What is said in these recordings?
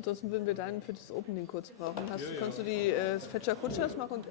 Ansonsten würden wir deinen für das Opening kurz brauchen. Kannst du die Fetcher Kutschers machen und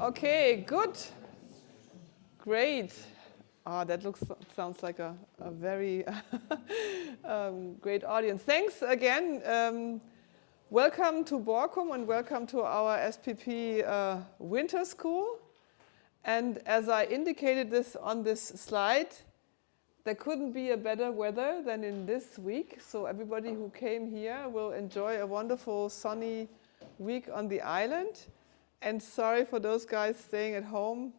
Okay, good. Great. Ah, that sounds like a very great audience. Thanks again. Welcome to Borkum and welcome to our SPP Winter School. And as I indicated this on this slide, there couldn't be a better weather than in this week. So everybody who came here will enjoy a wonderful sunny week on the island. And sorry for those guys staying at home.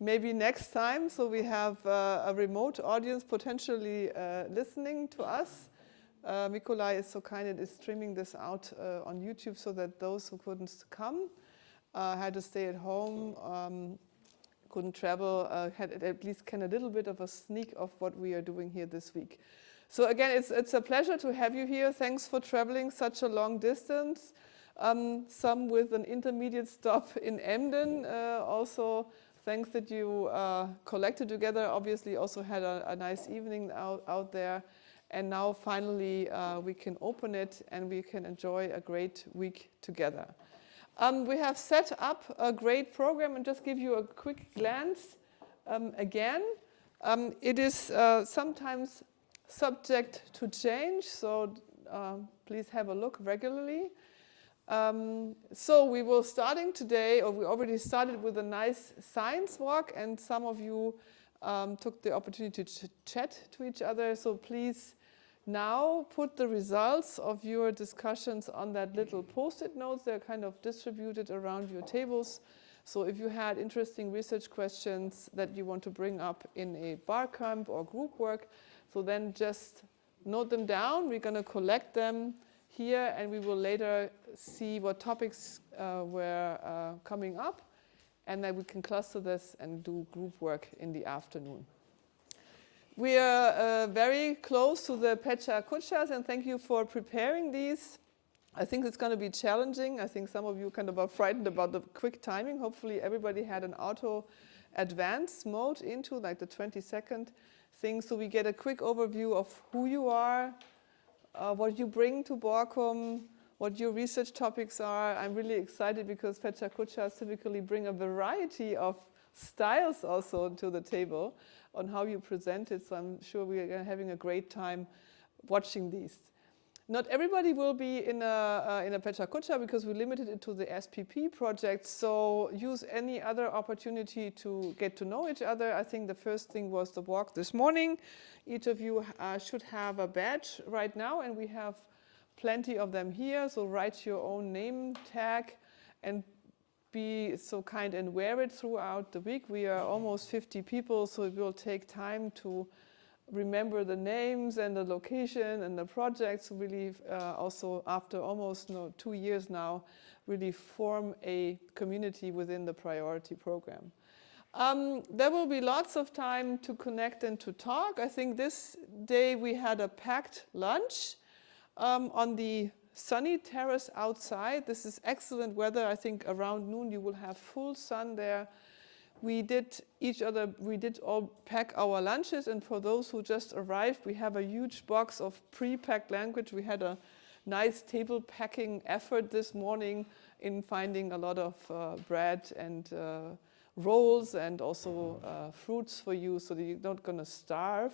Maybe next time, so we have a remote audience potentially listening to us. Mikolai is so kind and is streaming this out on YouTube so that those who couldn't come had to stay at home, couldn't travel, had at least a little bit of a sneak of what we are doing here this week. So again, it's a pleasure to have you here. Thanks for traveling such a long distance. Some with an intermediate stop in Emden. Also, thanks that you collected together. Obviously, also had a nice evening out there. And now finally, we can open it and we can enjoy a great week together. We have set up a great program and just give you a quick glance again. It is sometimes subject to change, so please have a look regularly. So we will starting today, or we already started with a nice science walk, and some of you took the opportunity to chat to each other. So please now put the results of your discussions on that little post-it notes. They're kind of distributed around your tables. So if you had interesting research questions that you want to bring up in a bar camp or group work, so then just note them down. We're going to collect them here, and we will later see what topics were coming up, and then we can cluster this and do group work in the afternoon. We are very close to the Pecha Kuchas, and thank you for preparing these. I think it's going to be challenging. I think some of you kind of are frightened about the quick timing. Hopefully everybody had an auto advance mode into like the 20-second thing, so we get a quick overview of who you are, what you bring to Borkum, what your research topics are. I'm really excited because Pecha Kuchas typically bring a variety of styles also to the table on how you present it, so I'm sure we are having a great time watching these. Not everybody will be in a Pecha Kucha because we limited it to the SPP project, so use any other opportunity to get to know each other. I think the first thing was the walk this morning. Each of you should have a badge right now, and we have plenty of them here, so write your own name tag and be so kind and wear it throughout the week. We are almost 50 people, so it will take time to remember the names and the location and the projects. Really also after almost 2 years now, really form a community within the priority program. There will be lots of time to connect and to talk. I think this day we had a packed lunch on the sunny terrace outside. This is excellent weather. I think around noon you will have full sun there. We did all pack our lunches, and for those who just arrived, we have a huge box of pre-packed lunch. We had a nice table packing effort this morning in finding a lot of bread and rolls and also fruits for you, so that you're not going to starve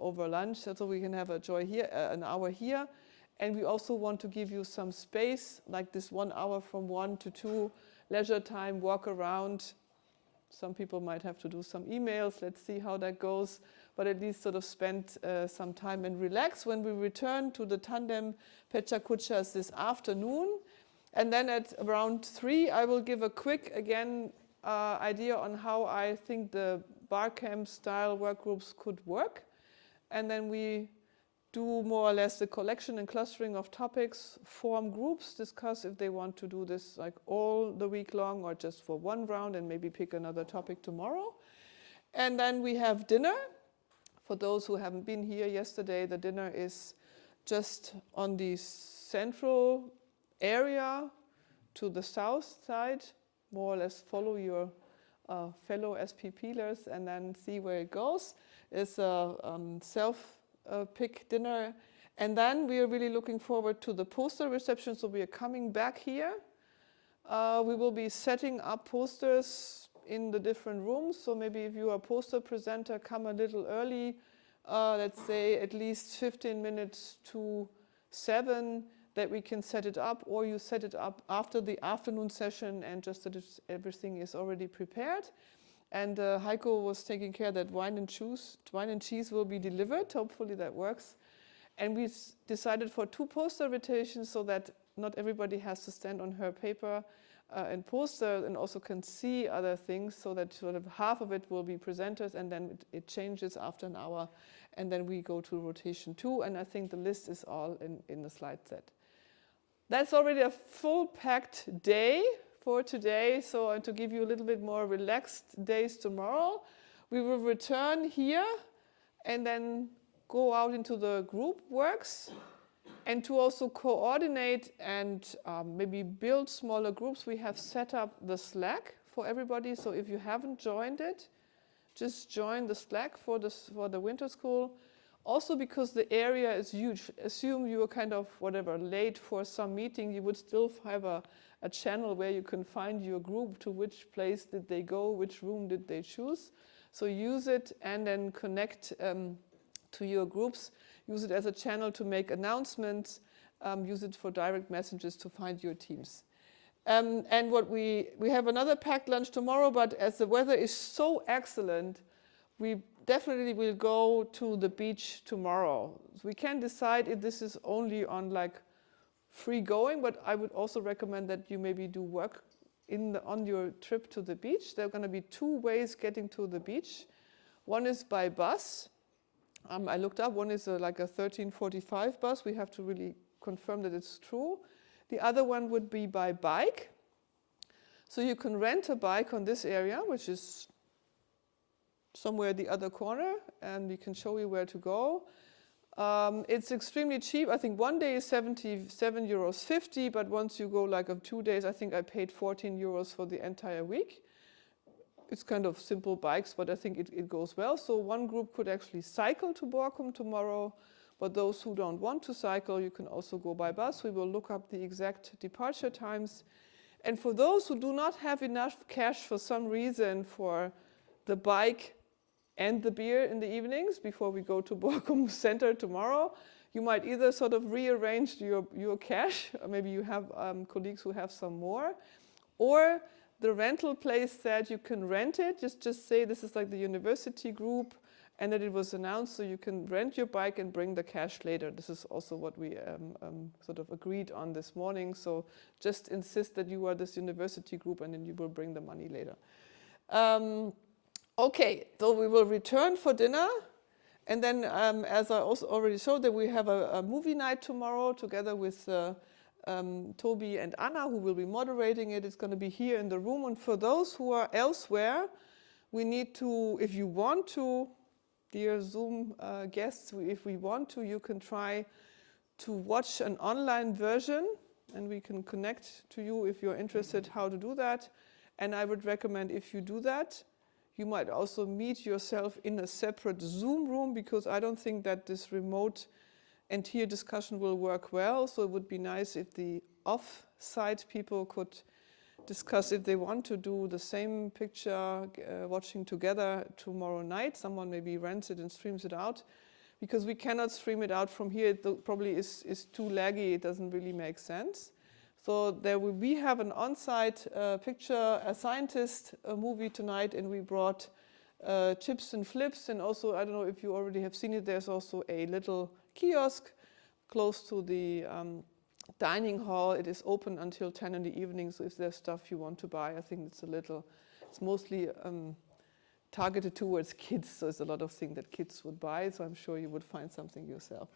over lunch. So we can have a joy here, an hour here. And we also want to give you some space, like this 1 hour from 1 to 2, leisure time, walk around. Some people might have to do some emails. Let's see how that goes. But at least sort of spend some time and relax. When we return to the tandem Pecha Kuchas this afternoon, and then at around 3, I will give a quick, again, idea on how I think the bar camp style work groups could work. And then we do more or less the collection and clustering of topics, form groups, discuss if they want to do this like all the week long or just for one round, and maybe pick another topic tomorrow. And then we have dinner. For those who haven't been here yesterday, the dinner is just on the central area to the south side. More or less follow your fellow SPPers and then see where it goes. It's a self-pick dinner. And then we are really looking forward to the poster reception. So we are coming back here We will be setting up posters in the different rooms. So maybe if you are a poster presenter, come a little early. Let's say at least 15 minutes to 7, that we can set it up, or you set it up after the afternoon session and just that everything is already prepared. And Heiko was taking care that wine and cheese will be delivered. Hopefully that works. And we decided for 2 poster rotations so that not everybody has to stand on her paper and poster and also can see other things, so that sort of half of it will be presenters and then it changes after an hour, and then we go to rotation 2, and I think the list is all in the slide set. That's already a full packed day for today, so to give you a little bit more relaxed days tomorrow, we will return here and then go out into the group works. And to also coordinate and maybe build smaller groups, we have set up the Slack for everybody. So if you haven't joined it, just join the Slack for the winter school. Also because the area is huge. Assume you are kind of late for some meeting, you would still have a channel where you can find your group, to which place did they go, which room did they choose. So use it and then connect to your groups. Use it as a channel to make announcements. Use it for direct messages to find your teams. And what we have another packed lunch tomorrow, but as the weather is so excellent, we definitely will go to the beach tomorrow. We can decide if this is only on free going, but I would also recommend that you maybe do work on your trip to the beach. There are going to be 2 ways getting to the beach. One is by bus. I looked up, one is like a 13:45 bus. We have to really confirm that it's true. The other one would be by bike. So you can rent a bike on this area, which is somewhere the other corner, and we can show you where to go. It's extremely cheap. I think one day is 77 euros 50, but once you go of 2 days, I think I paid 14 euros for the entire week. It's kind of simple bikes, but I think it goes well. So one group could actually cycle to Borkum tomorrow, but those who don't want to cycle, you can also go by bus. We will look up the exact departure times. And for those who do not have enough cash for some reason for the bike and the beer in the evenings before we go to Borkum Center tomorrow, you might either sort of rearrange your cash, or maybe you have colleagues who have some more, or the rental place said you can rent it. Just say this is like the university group and that it was announced, so you can rent your bike and bring the cash later. This is also what we sort of agreed on this morning. So just insist that you are this university group and then you will bring the money later. Okay, so we will return for dinner. And then as I also already showed, that we have a movie night tomorrow together with Toby and Anna, who will be moderating it. It's going to be here in the room. And for those who are elsewhere, we need to, if you want to, dear Zoom guests, if we want to, you can try to watch an online version, and we can connect to you if you're interested how to do that. And I would recommend, if you do that, you might also meet yourself in a separate Zoom room, because I don't think that this remote and here discussion will work well. So it would be nice if the off-site people could discuss if they want to do the same picture watching together tomorrow night. Someone maybe rents it and streams it out, because we cannot stream it out from here. It probably is too laggy. It doesn't really make sense. So we have an on-site picture, a scientist movie tonight, and we brought chips and flips. And also, I don't know if you already have seen it, there's also a little kiosk close to the dining hall. It is open until 10 in the evening, so if there's stuff you want to buy, I think it's mostly targeted towards kids, so it's a lot of things that kids would buy, so I'm sure you would find something yourself.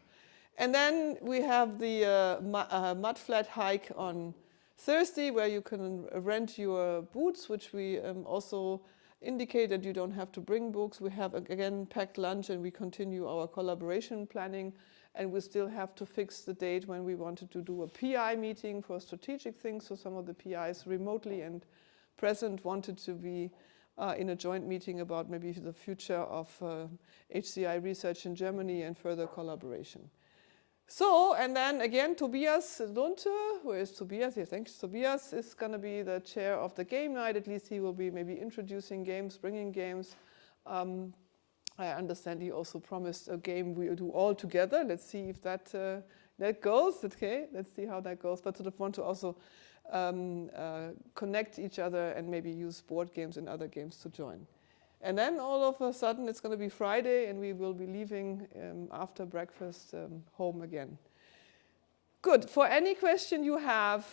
And then we have the mud flat hike on Thursday, where you can rent your boots, which we also indicate that you don't have to bring books. We have, again, packed lunch, and we continue our collaboration planning. And we still have to fix the date when we wanted to do a PI meeting for strategic things. So some of the PIs remotely and present wanted to be in a joint meeting about maybe the future of HCI research in Germany and further collaboration. So, and then again, Tobias Lunte, where is Tobias? Yes, thanks. Tobias is going to be the chair of the game night. At least he will be maybe introducing games, bringing games. I understand he also promised a game we do all together. Let's see if that goes. Okay, let's see how that goes. But sort of want to also connect each other and maybe use board games and other games to join. And then all of a sudden it's going to be Friday and we will be leaving after breakfast home again. Good. For any question you have,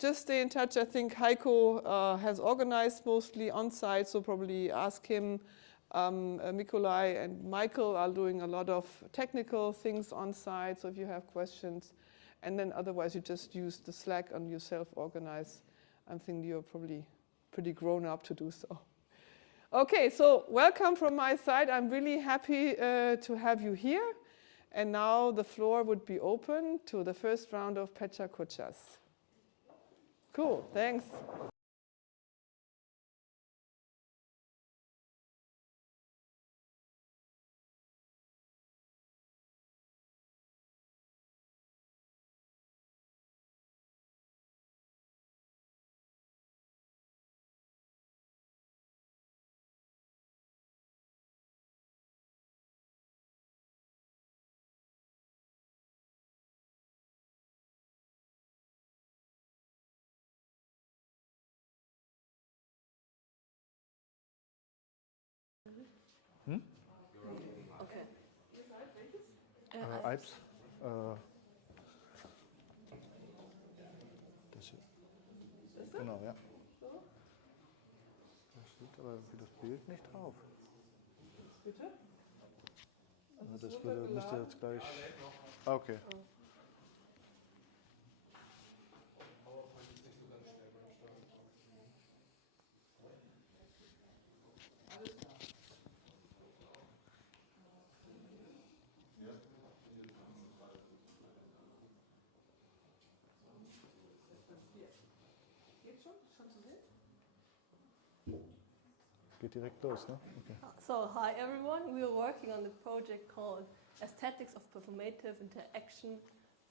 just stay in touch. I think Heiko has organized mostly on site, so probably ask him. Mikolai and Michael are doing a lot of technical things on site, so if you have questions. And then otherwise you just use the Slack and you self-organize. I think you're probably pretty grown up to do so. Okay, so welcome from my side. I'm really happy to have you here. And now the floor would be open to the first round of Pecha Kuchas. Cool, thanks. Hm? Okay. Alps. Das hier. Genau, ja. Da steht aber das Bild nicht drauf. Bitte? Also das müsste jetzt gleich. Ah, okay. Geht direkt los, ne? Okay. So, hi everyone. We are working on the project called Aesthetics of Performative Interaction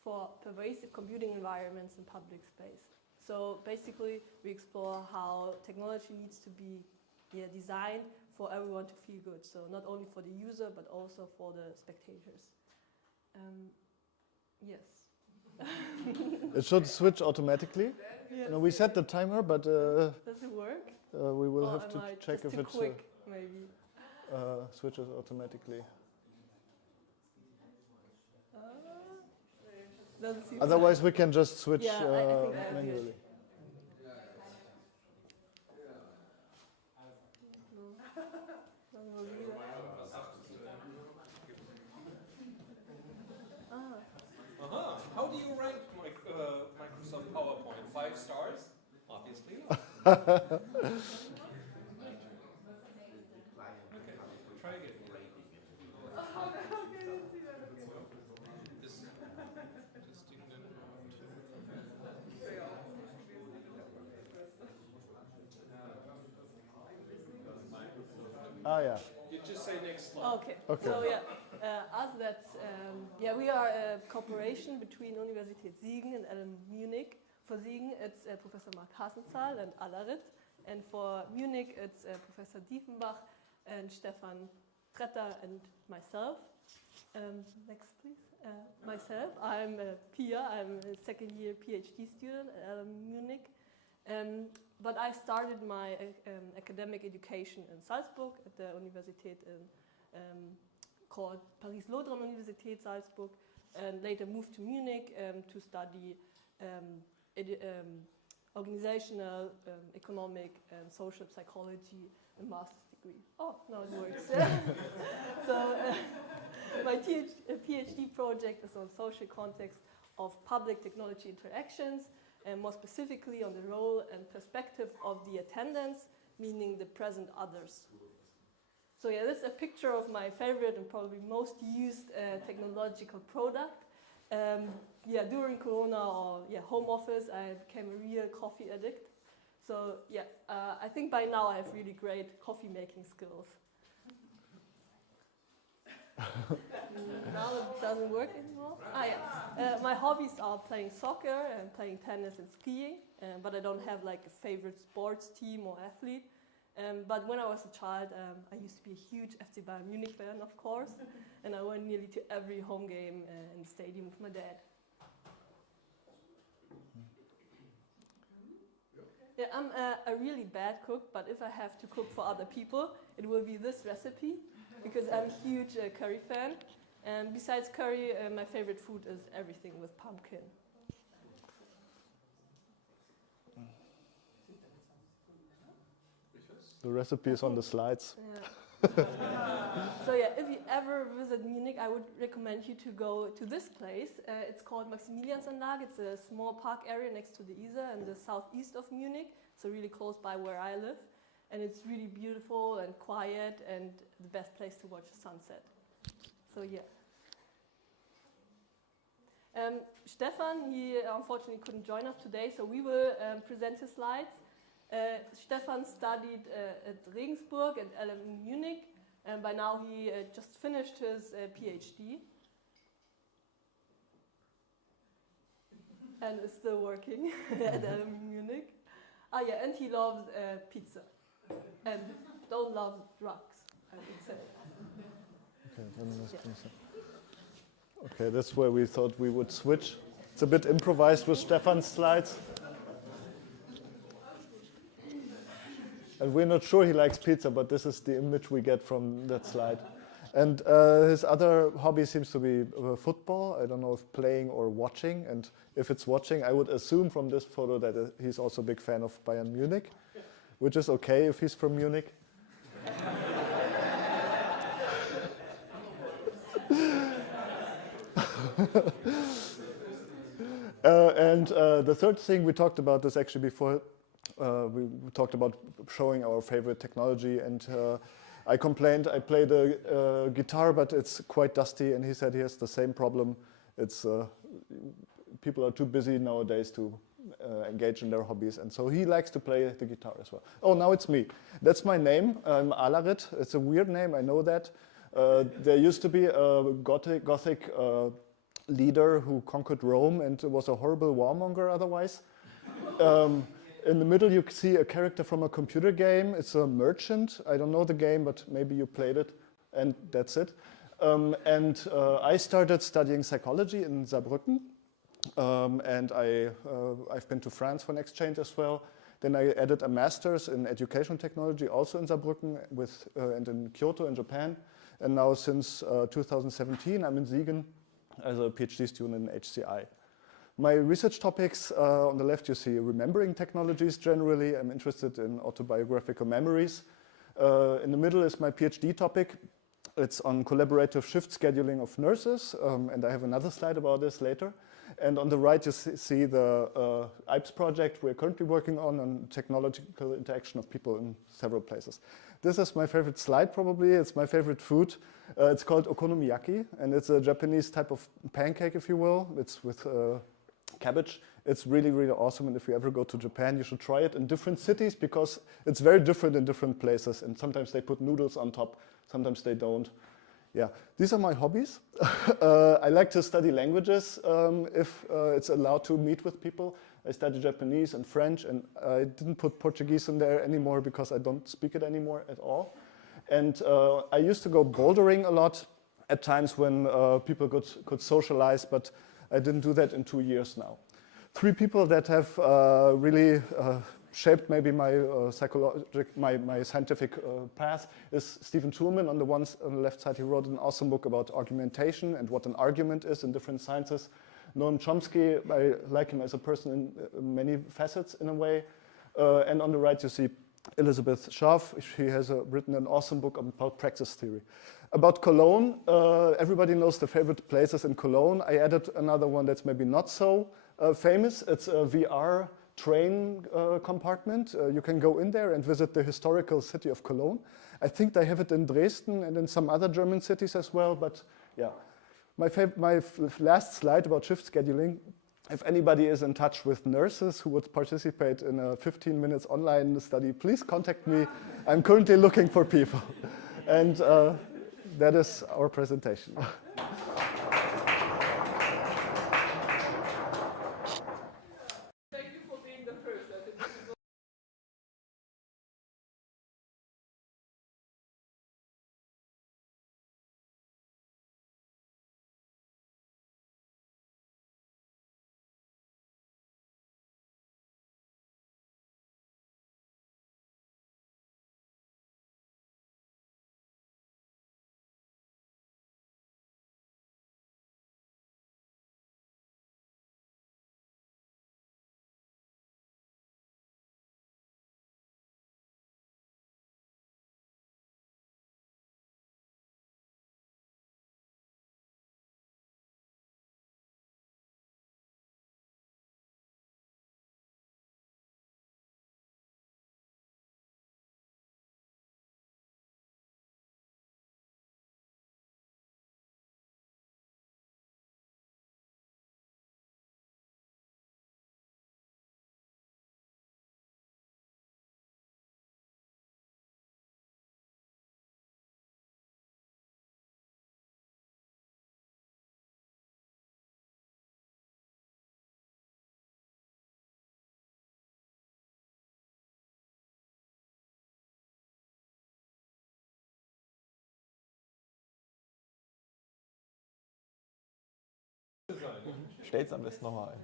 for Pervasive Computing Environments in Public Space. So basically, we explore how technology needs to be designed for everyone to feel good. So not only for the user, but also for the spectators. Yes. It should switch automatically. Yes. No, we set the timer, but Does it work? We will have to check if it quick, maybe. Switches automatically. Doesn't seem Otherwise, we can just switch I think I manually. How do you rank Microsoft PowerPoint? 5 stars, obviously. Okay, try again. Ah, yeah. You just say next slide. Okay. Okay. So as that's we are a cooperation between Universität Siegen and LM Munich. For Siegen, it's Professor Mark Hasenzahl and Alarit, and for Munich, it's Professor Diefenbach and Stefan Tretter and myself. Next, please. Myself, I'm Pia. I'm a second-year PhD student at LM Munich. But I started my academic education in Salzburg at the Universität called Paris-Laudron Universität Salzburg, and later moved to Munich to study organizational, economic, and social psychology, a master's degree. Oh, now it works. So my PhD project is on social context of public technology interactions, and more specifically on the role and perspective of the attendants, meaning the present others. So this is a picture of my favorite and probably most used technological product. During Corona or home office, I became a real coffee addict. So I think by now I have really great coffee making skills. Now it doesn't work anymore. My hobbies are playing soccer and playing tennis and skiing, but I don't have like a favorite sports team or athlete. But when I was a child, I used to be a huge FC Bayern Munich fan, of course, and I went nearly to every home game in the stadium with my dad. Yeah, I'm a really bad cook, but if I have to cook for other people, it will be this recipe, because I'm a huge curry fan. And besides curry, my favorite food is everything with pumpkin. The recipe is on the slides. Yeah. So yeah, if you ever visit Munich, I would recommend you to go to this place. It's called Maximiliansanlage. It's a small park area next to the Isar in the southeast of Munich, so really close by where I live. And it's really beautiful and quiet and the best place to watch the sunset. So yeah. Stefan, he unfortunately couldn't join us today, so we will present his slides. Stefan studied at Regensburg and LMU Munich, and by now he just finished his PhD and is still working at LMU Munich. Yeah, and he loves pizza and don't love drugs, I would say. Okay, that's where we thought we would switch. It's a bit improvised with Stefan's slides. And we're not sure he likes pizza, but this is the image we get from that slide. And his other hobby seems to be football. I don't know if playing or watching. And if it's watching, I would assume from this photo that he's also a big fan of Bayern Munich, which is okay if he's from Munich. And the third thing we talked about this actually before. We talked about showing our favorite technology, and I complained I play the guitar, but it's quite dusty, and he said he has the same problem. It's people are too busy nowadays to engage in their hobbies, and so he likes to play the guitar as well. Oh, now it's me. That's my name. I'm Alarit. It's a weird name, I know that. There used to be a Gothic leader who conquered Rome and was a horrible warmonger otherwise. In the middle, you see a character from a computer game. It's a merchant. I don't know the game, but maybe you played it, and that's it. I started studying psychology in Saarbrücken, and I've been to France for an exchange as well. Then I added a master's in education technology, also in Saarbrücken, and in Kyoto in Japan. And now since 2017, I'm in Siegen as a PhD student in HCI. My research topics, on the left you see remembering technologies generally. I'm interested in autobiographical memories. In the middle is my PhD topic. It's on collaborative shift scheduling of nurses, and I have another slide about this later. And on the right you see the IPS project we're currently working on technological interaction of people in several places. This is my favorite slide probably. It's my favorite food. It's called okonomiyaki, and it's a Japanese type of pancake, if you will. It's with cabbage. It's really, really awesome, and if you ever go to Japan, you should try it in different cities because it's very different in different places, and sometimes they put noodles on top, sometimes they don't. Yeah, these are my hobbies. I like to study languages if it's allowed to meet with people. I study Japanese and French, and I didn't put Portuguese in there anymore because I don't speak it anymore at all. And I used to go bouldering a lot at times when people could socialize, but I didn't do that in 2 years now. 3 people that have really shaped maybe my my scientific path is Stephen Toulmin. On the left side, he wrote an awesome book about argumentation and what an argument is in different sciences. Noam Chomsky, I like him as a person in many facets in a way. And on the right, you see Elizabeth Scharf. She has written an awesome book about praxis theory. About Cologne, everybody knows the favorite places in Cologne. I added another one that's maybe not so famous. It's a VR train compartment. You can go in there and visit the historical city of Cologne. I think they have it in Dresden and in some other German cities as well, but yeah. My last slide about shift scheduling, if anybody is in touch with nurses who would participate in a 15 minutes online study, please contact me. I'm currently looking for people. And that is our presentation. Stell's am besten nochmal ein.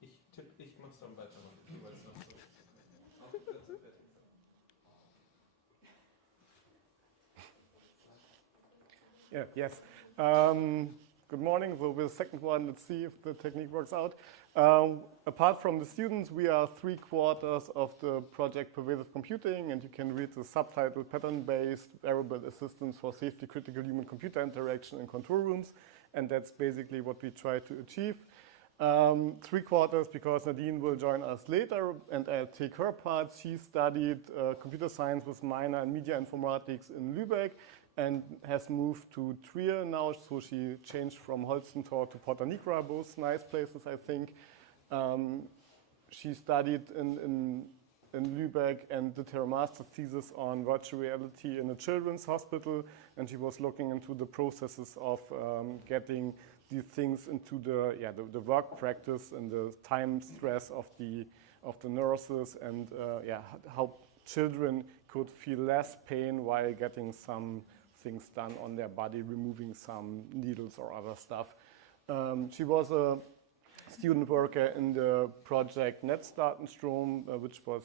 Ich mach's dann weitermachen. Du weißt noch so. Auf die Plätze fertig sein. Yeah, yes. Good morning. So with the second one, let's see if the technique works out. Apart from the students, we are 3/4 of the project Pervasive Computing, and you can read the subtitle Pattern-Based Variable Assistance for Safety Critical Human-Computer Interaction in Control Rooms, and that's basically what we try to achieve. 3/4 because Nadine will join us later, and I'll take her part. She studied computer science with minor in media informatics in Lübeck, and has moved to Trier now, so she changed from Holstentor to Porta Nigra, both nice places, I think. She studied in Lübeck and did her master's thesis on virtual reality in a children's hospital, and she was looking into the processes of getting these things into the work practice and the time stress of the nurses, and how children could feel less pain while getting some things done on their body, removing some needles or other stuff. She was a student worker in the project Netzdatenstrom, which was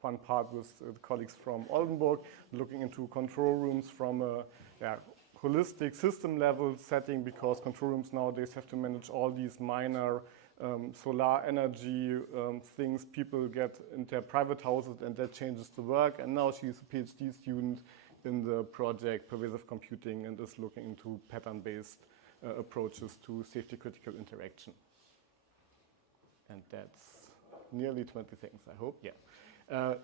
one part with colleagues from Oldenburg, looking into control rooms from a holistic system level setting, because control rooms nowadays have to manage all these minor solar energy things people get in their private houses, and that changes the work. And now she's a PhD student in the project Pervasive Computing, and is looking into pattern-based approaches to safety critical interaction. And that's nearly 20 things, I hope. Yeah.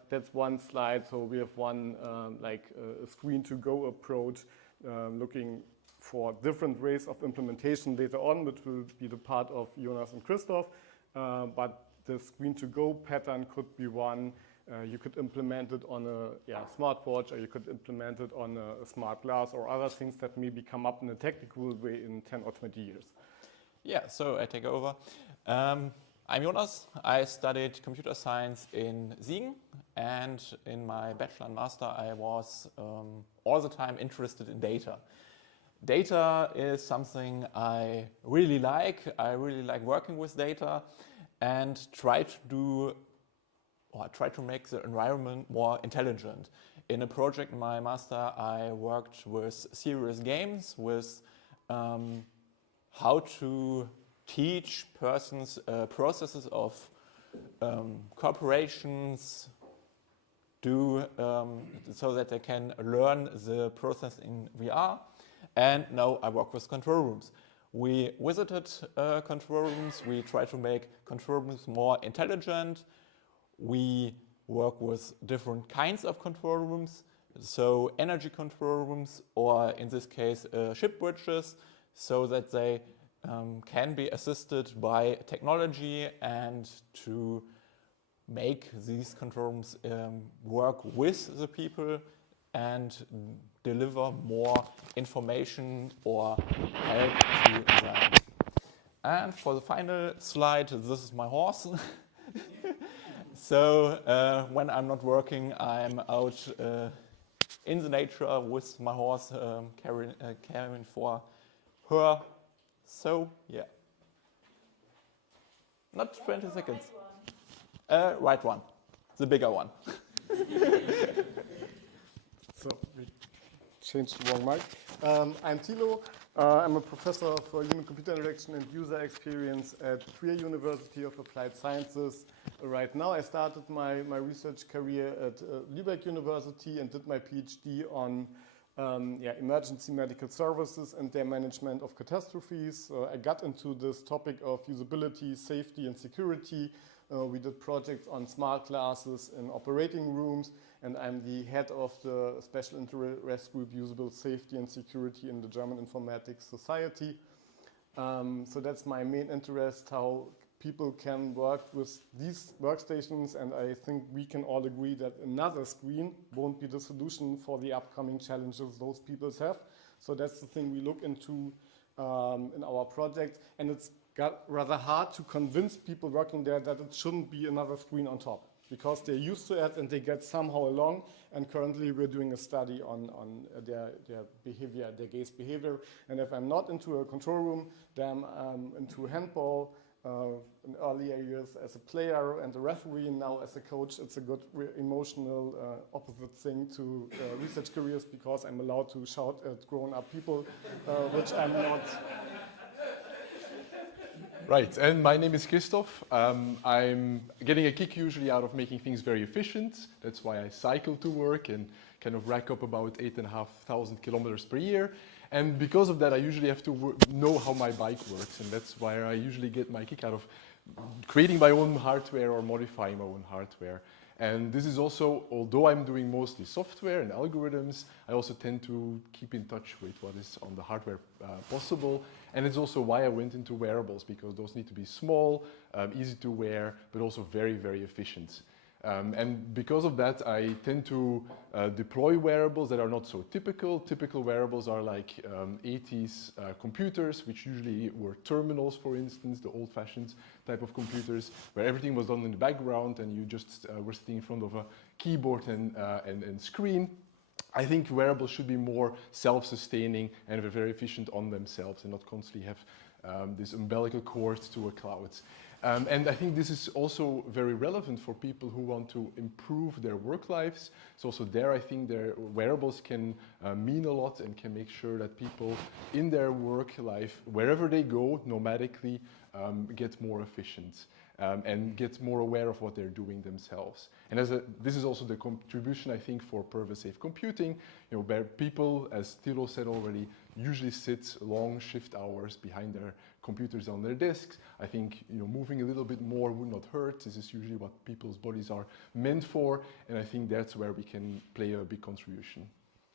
That's one slide. So we have one a screen-to-go approach, looking for different ways of implementation later on, which will be the part of Jonas and Christoph. But the screen-to-go pattern could be one. You could implement it on a smartwatch, or you could implement it on a smart glass, or other things that maybe come up in a technical way in 10 or 20 years. Yeah, so I take over. I'm Jonas. I studied computer science in Siegen, and in my bachelor and master I was all the time interested in data. Data is something I really like. I really like working with data, and try to make the environment more intelligent. In a project in my master, I worked with serious games, with how to teach persons processes of corporations so that they can learn the process in VR. And now I work with control rooms. We visited control rooms. We try to make control rooms more intelligent. We work with different kinds of control rooms, so energy control rooms, or in this case ship bridges, so that they can be assisted by technology, and to make these control rooms work with the people and deliver more information or help to them. And for the final slide, this is my horse. So when I'm not working, I'm out in the nature with my horse, caring for her. So yeah, not 20 seconds. Right one, the bigger one. So we changed the wrong mic. I'm Thilo. I'm a professor for human-computer interaction and user experience at Trier University of Applied Sciences. Right now, I started my research career at Lübeck University and did my PhD on emergency medical services and their management of catastrophes. I got into this topic of usability, safety, and security. We did projects on smart glasses in operating rooms, and I'm the head of the special interest group Usable Safety and Security in the German Informatics Society. So that's my main interest, how people can work with these workstations, and I think we can all agree that another screen won't be the solution for the upcoming challenges those people have. So that's the thing we look into in our project, and it's got rather hard to convince people working there that it shouldn't be another screen on top. because they're used to it and they get somehow along. And currently we're doing a study on their behavior, their gaze behavior. And if I'm not into a control room, then I'm into handball in earlier years as a player and a referee, and now as a coach. It's a good emotional opposite thing to research careers, because I'm allowed to shout at grown-up people, which I'm not. Right, and my name is Christoph. I'm getting a kick usually out of making things very efficient. That's why I cycle to work and kind of rack up about 8,500 kilometers per year. And because of that, I usually have to know how my bike works, and that's why I usually get my kick out of creating my own hardware or modifying my own hardware. And this is also, although I'm doing mostly software and algorithms, I also tend to keep in touch with what is on the hardware possible. And it's also why I went into wearables, because those need to be small, easy to wear, but also very, very efficient. And because of that, I tend to deploy wearables that are not so typical. Typical wearables are like 80s computers, which usually were terminals, for instance, the old-fashioned type of computers, where everything was done in the background and you just were sitting in front of a keyboard and screen. I think wearables should be more self-sustaining and very efficient on themselves, and not constantly have this umbilical cord to a cloud. And I think this is also very relevant for people who want to improve their work lives. So also there, I think their wearables can mean a lot and can make sure that people in their work life, wherever they go, nomadically, get more efficient and get more aware of what they're doing themselves. And this is also the contribution, I think, for pervasive computing, where people, as Tilo said already, usually sit long shift hours behind their computers on their desks. I think moving a little bit more would not hurt. This is usually what people's bodies are meant for, and I think that's where we can play a big contribution.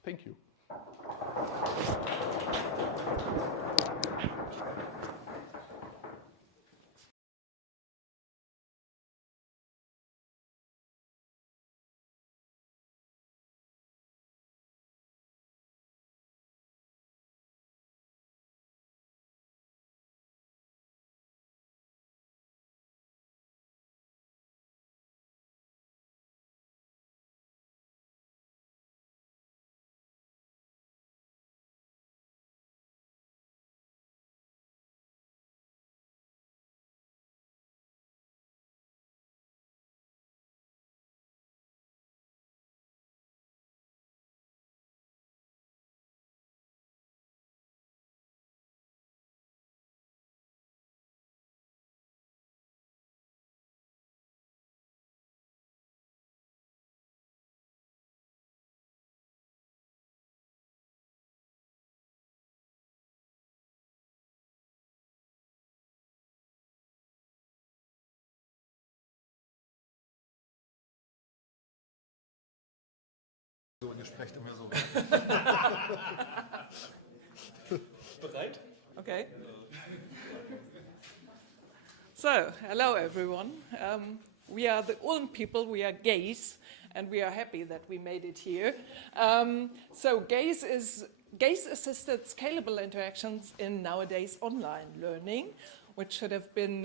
Thank you. So, ihr sprecht immer so. Bereit? Okay. So, hello everyone. We are the Ulm people, we are GAZE, and we are happy that we made it here. So GAZE is GAZE-assisted scalable interactions in nowadays online learning, which should have been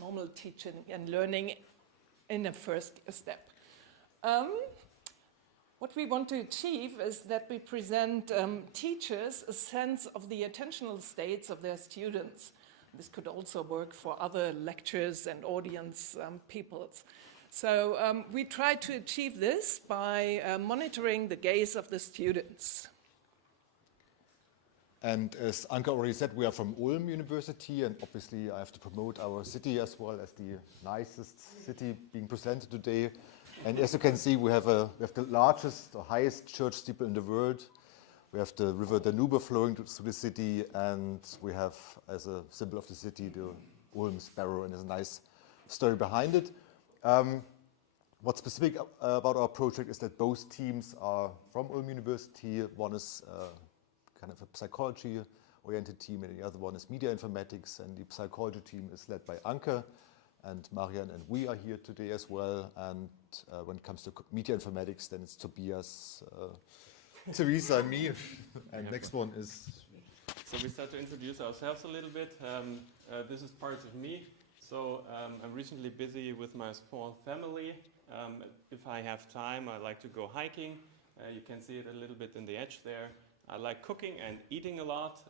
normal teaching and learning in the first step. What we want to achieve is that we present teachers a sense of the attentional states of their students. This could also work for other lecturers and audience peoples. So we try to achieve this by monitoring the gaze of the students. And as Anka already said, we are from Ulm University, and obviously I have to promote our city as well as the nicest city being presented today. And as you can see, we have the largest, the highest church steeple in the world. We have the river Danube flowing through the city, and we have, as a symbol of the city, the Ulm sparrow, and there's a nice story behind it. What's specific about our project is that both teams are from Ulm University. One is kind of a psychology-oriented team, and the other one is media informatics, and the psychology team is led by Anke, and Marian and we are here today as well. And when it comes to media informatics, then it's Tobias, Teresa, and me. And next one is... So we start to introduce ourselves a little bit. This is part of me. So I'm recently busy with my small family. If I have time, I like to go hiking. You can see it a little bit in the edge there. I like cooking and eating a lot.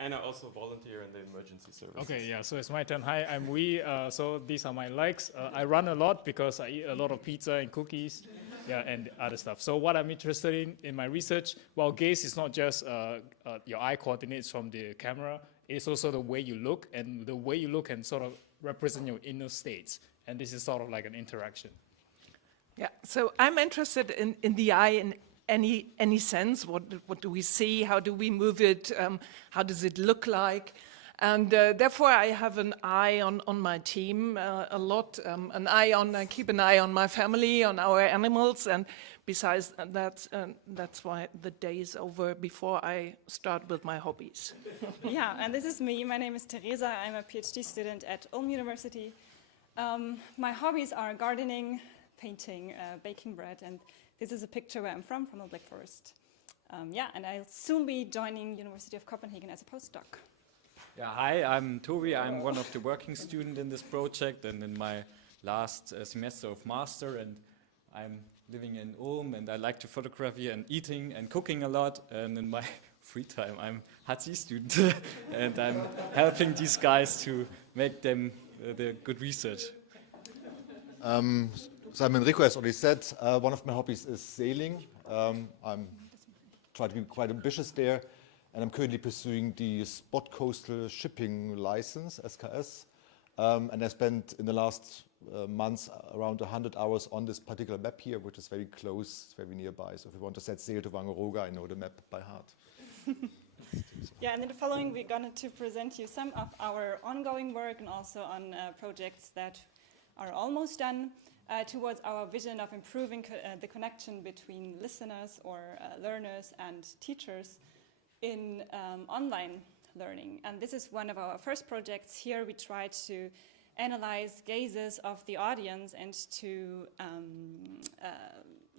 And I also volunteer in the emergency services. Okay, yeah, so it's my turn. Hi, I'm Wee. So these are my likes. I run a lot because I eat a lot of pizza and cookies, yeah, and other stuff. So what I'm interested in my research, well, gaze is not just your eye coordinates from the camera. It's also the way you look, and the way you look can sort of represent your inner states. And this is sort of like an interaction. Yeah, so I'm interested in the eye in any sense. What do we see? How do we move it? How does it look like? And therefore, I have an eye on my team a lot. I keep an eye on my family, on our animals, and besides that, that's why the day is over before I start with my hobbies. Yeah, and this is me. My name is Teresa. I'm a PhD student at Ulm University. My hobbies are gardening, painting, baking bread, and this is a picture where I'm from the Black Forest. Yeah, and I'll soon be joining University of Copenhagen as a postdoc. Yeah, hi, I'm Toby. I'm one of the working students in this project and in my last semester of master, and I'm living in Ulm, and I like to photography and eating and cooking a lot, and in my free time I'm HC student and I'm helping these guys to make them the good research. So Enrico has already said, one of my hobbies is sailing. I'm trying to be quite ambitious there, and I'm currently pursuing the Spot Coastal Shipping License, SKS. And I spent in the last months around 100 hours on this particular map here, which is very close, it's very nearby. So if you want to set sail to Wangerooge, I know the map by heart. Yeah, and in the following, we're going to present you some of our ongoing work and also on projects that are almost done. Towards our vision of improving the connection between listeners or learners and teachers in online learning. And this is one of our first projects. Here we try to analyze gazes of the audience and to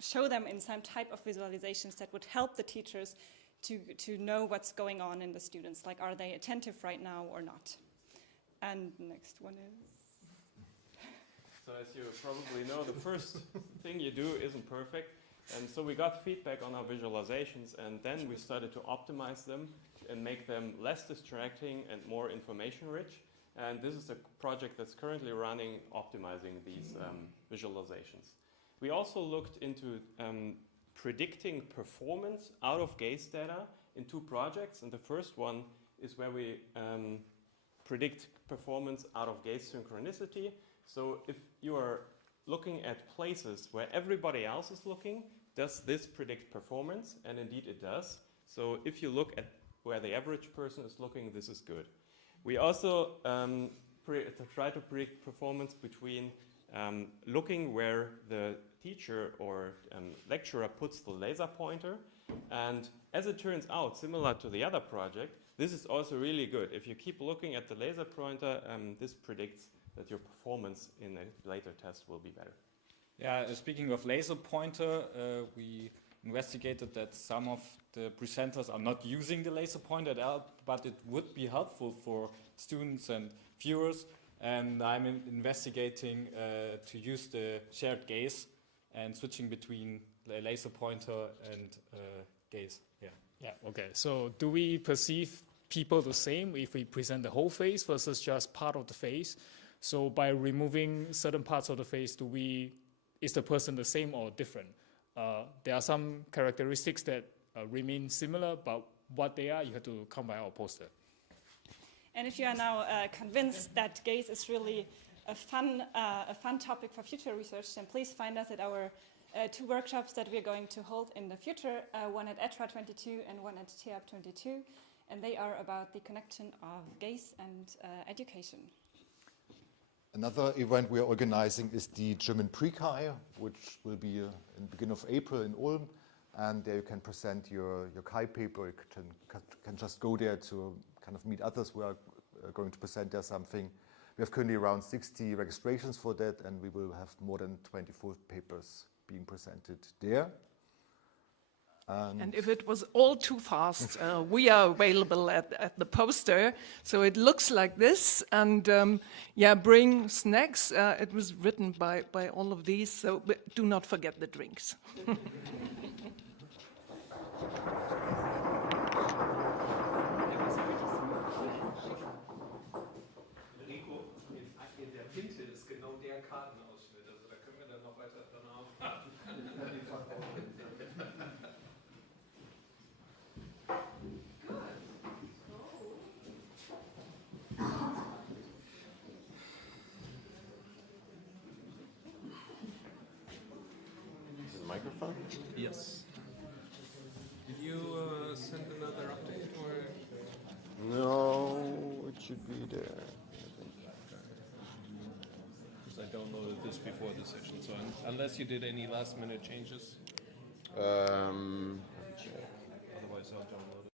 show them in some type of visualizations that would help the teachers to know what's going on in the students, like are they attentive right now or not. And the next one is... So as you probably know, the first thing you do isn't perfect. And so we got feedback on our visualizations, and then we started to optimize them and make them less distracting and more information rich. And this is a project that's currently running, optimizing these visualizations. We also looked into predicting performance out of gaze data in two projects. And the first one is where we predict performance out of gaze synchronicity. So if you are looking at places where everybody else is looking, does this predict performance? And indeed it does. So if you look at where the average person is looking, this is good. We also try to predict performance between looking where the teacher or lecturer puts the laser pointer. And as it turns out, similar to the other project, this is also really good. If you keep looking at the laser pointer, this predicts that your performance in a later test will be better. Yeah, speaking of laser pointer, we investigated that some of the presenters are not using the laser pointer at all, but it would be helpful for students and viewers. And I'm investigating to use the shared gaze and switching between the laser pointer and gaze. Yeah. Yeah, okay. So do we perceive people the same if we present the whole face versus just part of the face? So by removing certain parts of the face, is the person the same or different? There are some characteristics that remain similar, but what they are, you have to come by our poster. And if you are now convinced that gaze is really a fun topic for future research, then please find us at our two workshops that we're going to hold in the future, one at ETRA 22 and one at TEAP 22, and they are about the connection of gaze and education. Another event we are organizing is the German Pre-Chi, which will be in the beginning of April in Ulm. And there you can present your Chi paper. You can just go there to kind of meet others who are going to present there something. We have currently around 60 registrations for that, and we will have more than 24 papers being presented there. And if it was all too fast, we are available at the poster. So it looks like this. And yeah, bring snacks. It was written by all of these. So do not forget the drinks. Rico, in der Pinte ist genau der Kartenausschnitt. Also da können wir dann noch weiter dran arbeiten. Microphone? Yes. Did you send another update or? No, it should be there. Because I downloaded this before the session, so unless you did any last minute changes. Otherwise I'll download it.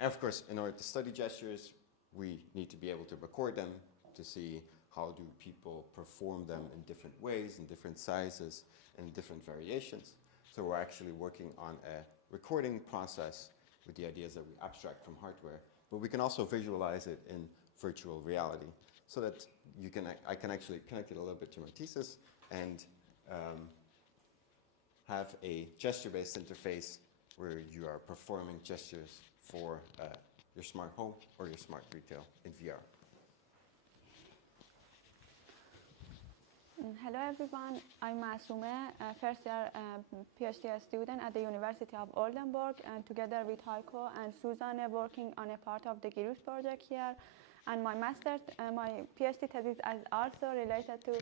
And of course, in order to study gestures, we need to be able to record them to see how do people perform them in different ways, in different sizes, and different variations. So we're actually working on a recording process with the ideas that we abstract from hardware, but we can also visualize it in virtual reality so that I can actually connect it a little bit to my thesis and have a gesture-based interface where you are performing gestures for your smart home or your smart retail in VR. Hello everyone, I'm Masume, a first year PhD student at the University of Oldenburg, and together with Heiko and Susanne working on a part of the GIRUS project here. And my PhD thesis is also related to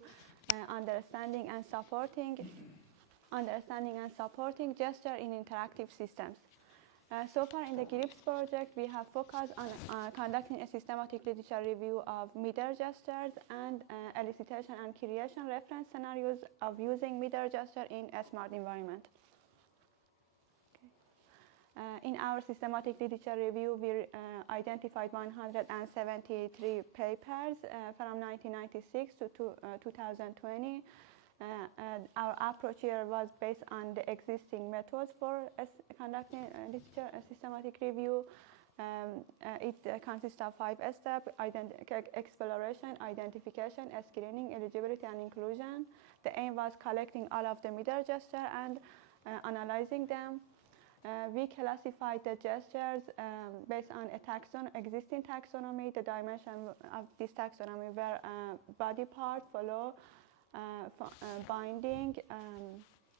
understanding and supporting gesture in interactive systems. So far in the GRIPS project, we have focused on conducting a systematic literature review of middle gestures and elicitation and creation reference scenarios of using middle gesture in a smart environment. Okay. In our systematic literature review, we identified 173 papers from 1996 to 2020. Our approach here was based on the existing methods for conducting a systematic review. It consists of 5 steps: exploration, identification, screening, eligibility, and inclusion. The aim was collecting all of the middle gestures and analyzing them. We classified the gestures based on a existing taxonomy. The dimensions of this taxonomy were body part, flow, binding,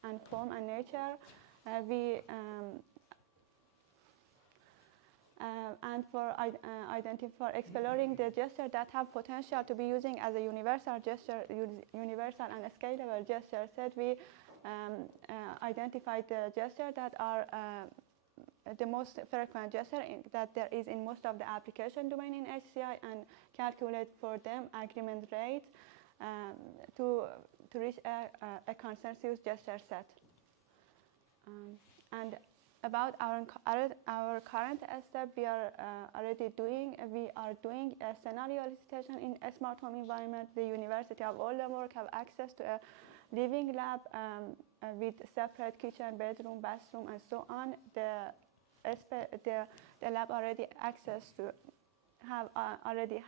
and form and nature. And for exploring the gesture that have potential to be using as a universal gesture, universal and scalable gesture set, we identified the gestures that are the most frequent gesture that there is in most of the application domain in HCI, and calculate for them agreement rate to reach a consensus gesture set. And about our current step, we are doing a scenario elicitation in a smart home environment. The University of Oldenburg have access to a living lab with separate kitchen, bedroom, bathroom, and so on. The lab already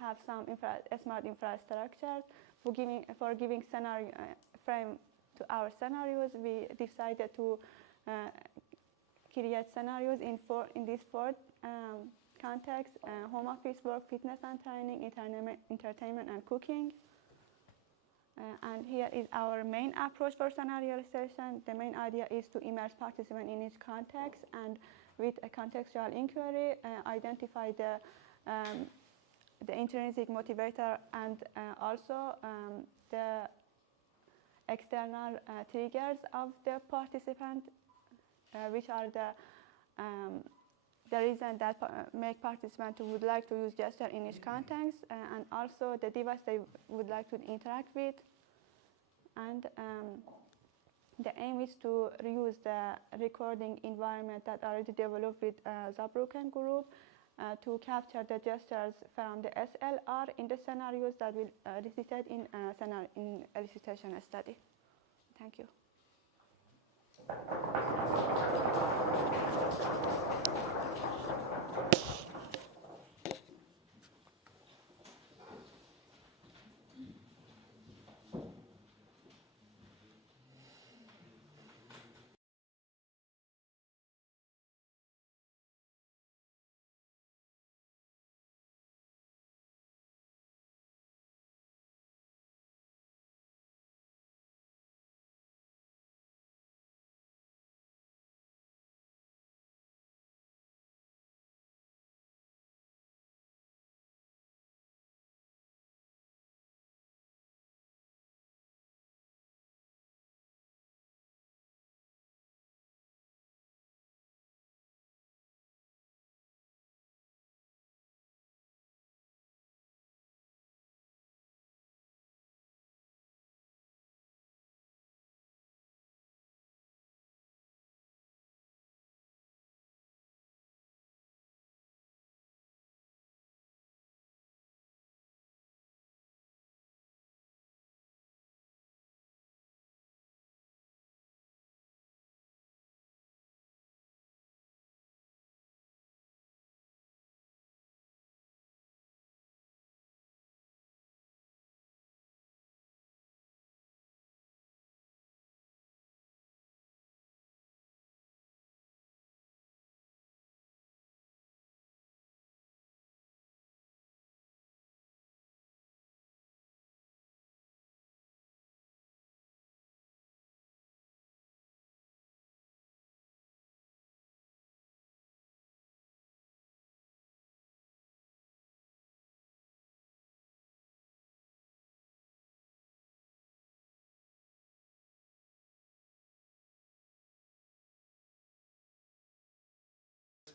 have some smart infrastructure for giving scenario frame to our scenarios. We decided to create scenarios in these 4 contexts: home office work, fitness and training, entertainment, and cooking. And here is our main approach for scenario elicitation. The main idea is to immerse participants in each context, and with a contextual inquiry, identify the intrinsic motivator and also the external triggers of the participant, which are the reason that make participants who would like to use gesture in each context, and also the device they would like to interact with. And the aim is to reuse the recording environment that already developed with Zabruken group to capture the gestures from the SLR in the scenarios that will elicited in elicitation study. Thank you.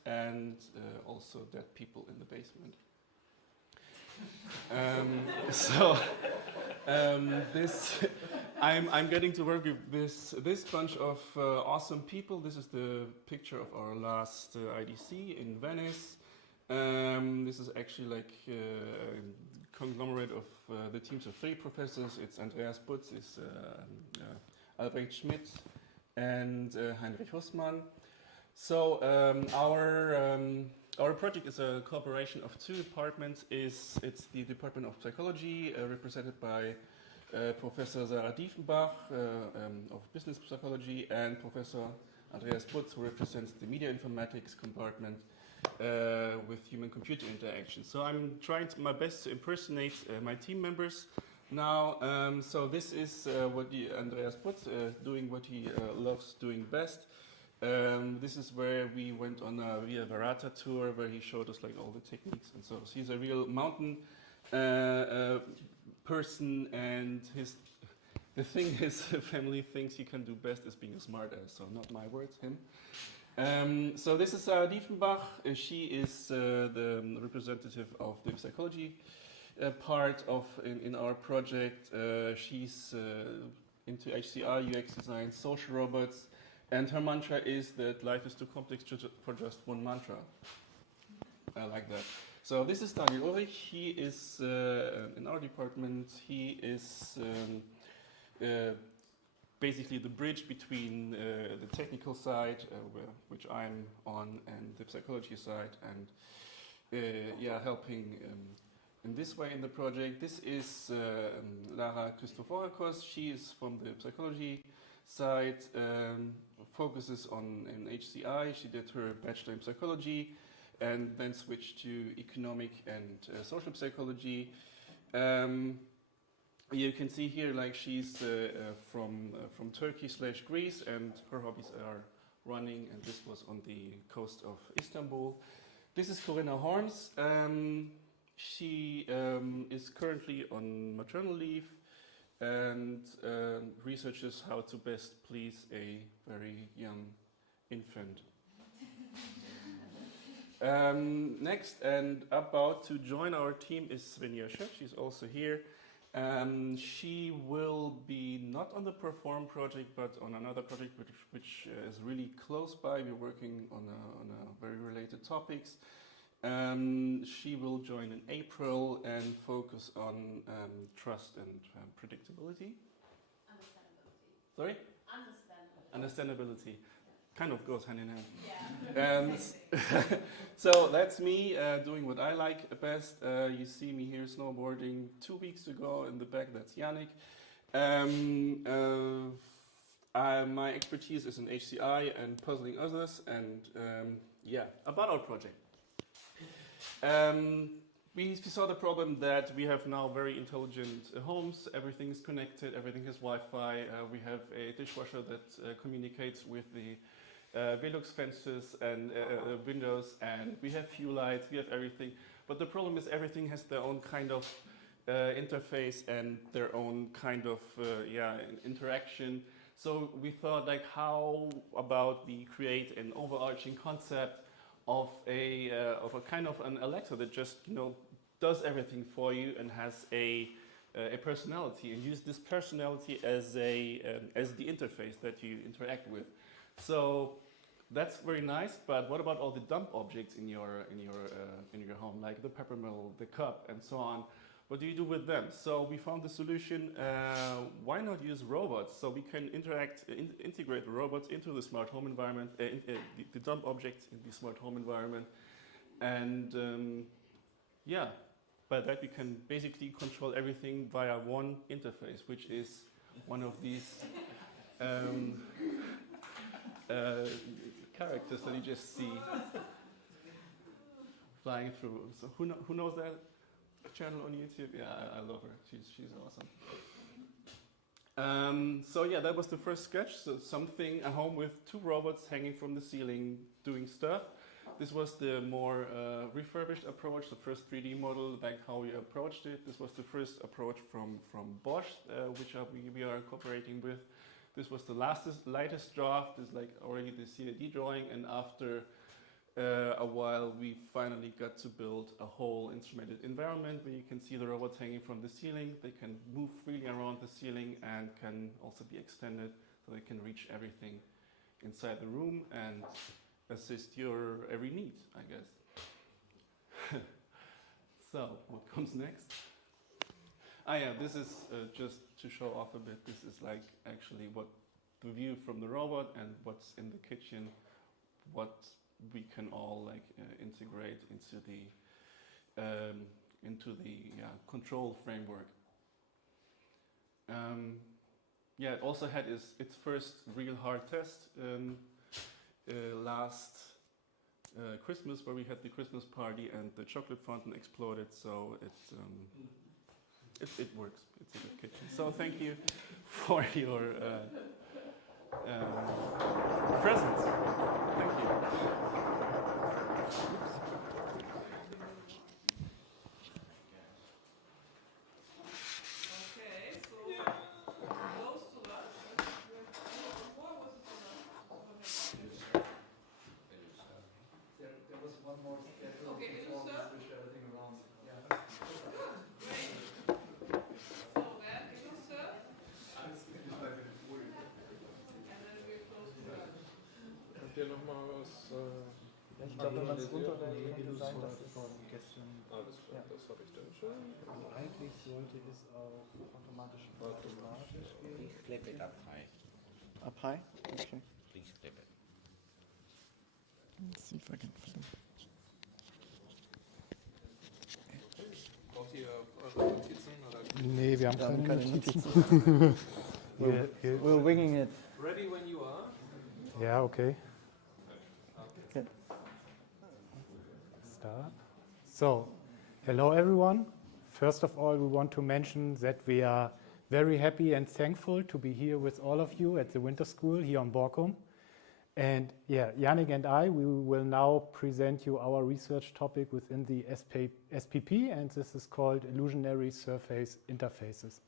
and also dead people in the basement. I'm getting to work with this bunch of awesome people. This is the picture of our last IDC in Venice. This is actually like a conglomerate of the teams of 3 professors. It's Andreas Butz, it's Albrecht Schmidt, and Heinrich Hussmann. So our project is a cooperation of 2 departments. It's the Department of Psychology, represented by Professor Sarah Diefenbach of Business Psychology, and Professor Andreas Butz, who represents the Media Informatics compartment with human-computer interaction. So I'm trying my best to impersonate my team members now. So this is what Andreas Butz doing what he loves doing best. This is where we went on a Via Ferrata tour, where he showed us like all the techniques, and so he's a real mountain person, and the thing his family thinks he can do best is being a smartass. So not my words, him. So this is Sarah Diefenbach. She is the representative of the psychology part of in our project. She's into HCR, UX design, social robots. And her mantra is that life is too complex for just one mantra. I like that. So this is Daniel Ulrich. He is in our department. He is basically the bridge between the technical side, which I'm on, and the psychology side, and helping in this way in the project. This is Lara Christoforakos. She is from the psychology side, focuses on HCI. She did her bachelor in psychology and then switched to economic and social psychology. You can see here, like, she's from Turkey/Greece, and her hobbies are running, and this was on the coast of Istanbul. This is Corinna Horns. She is currently on maternal leave and researches how to best please a very young infant. Next, and about to join our team, is Svenja Schöck. She's also here. She will be not on the Perform project, but on another project which is really close by. We're working on a very related topics. She will join in April and focus on trust and predictability. Understandability. Sorry? Understandability. Kind of goes hand in hand. Yeah. So that's me doing what I like best. You see me here snowboarding 2 weeks ago. In the back, that's Yannick. My expertise is in HCI and puzzling others. And about our project. We saw the problem that we have now very intelligent homes. Everything is connected, everything has Wi-Fi. We have a dishwasher that communicates with the Velux fences and windows, and we have fuel lights, we have everything. But the problem is everything has their own kind of interface and their own kind of interaction. So we thought, like, how about we create an overarching concept of a kind of an Alexa that just does everything for you and has a personality, and use this personality as the interface that you interact with. So that's very nice. But what about all the dump objects in your home, like the pepper mill, the cup, and so on? What do you do with them? So we found the solution. Why not use robots? So we can integrate robots into the smart home environment, the dump objects in the smart home environment. And by that we can basically control everything via one interface, which is one of these characters that you just see flying through. So who knows that channel on YouTube? Yeah, I love her. She's awesome. So yeah, that was the first sketch. So a home with 2 robots hanging from the ceiling doing stuff. This was the more refurbished approach, the first 3D model, like how we approached it. This was the first approach from Bosch, which we are cooperating with. This was the lightest draft. This is like already the CAD drawing, and after a while, we finally got to build a whole instrumented environment where you can see the robots hanging from the ceiling. They can move freely around the ceiling and can also be extended so they can reach everything inside the room and assist your every need, I guess. So, what comes next? Ah yeah, this is just to show off a bit. This is like actually what the view from the robot and what's in the kitchen, what we can all like integrate into the control framework. Yeah, it also had its first real hard test last Christmas, where we had the Christmas party and the chocolate fountain exploded. So it works. It's a good kitchen. So thank you for your presence. Thank you. Hier nochmal was. Ich glaube, wenn man es runterlädt, kann es sein, dass es von gestern. Alles klar, das habe ich dann schon. Also eigentlich sollte es auch automatisch gehen. Please flip it up high. Up high? Okay. Please flip it. Let's see if I can flip. Braucht ihr eure Notizen? Oder? Nee, wir haben keine Notizen. We're winging it. Ready when you are. Ja, okay. Okay. Start. So, hello everyone. First of all, we want to mention that we are very happy and thankful to be here with all of you at the winter school here on Borkum. And yeah, Yannick and I, we will now present you our research topic within the SPP, and this is called Illusionary Surface Interfaces.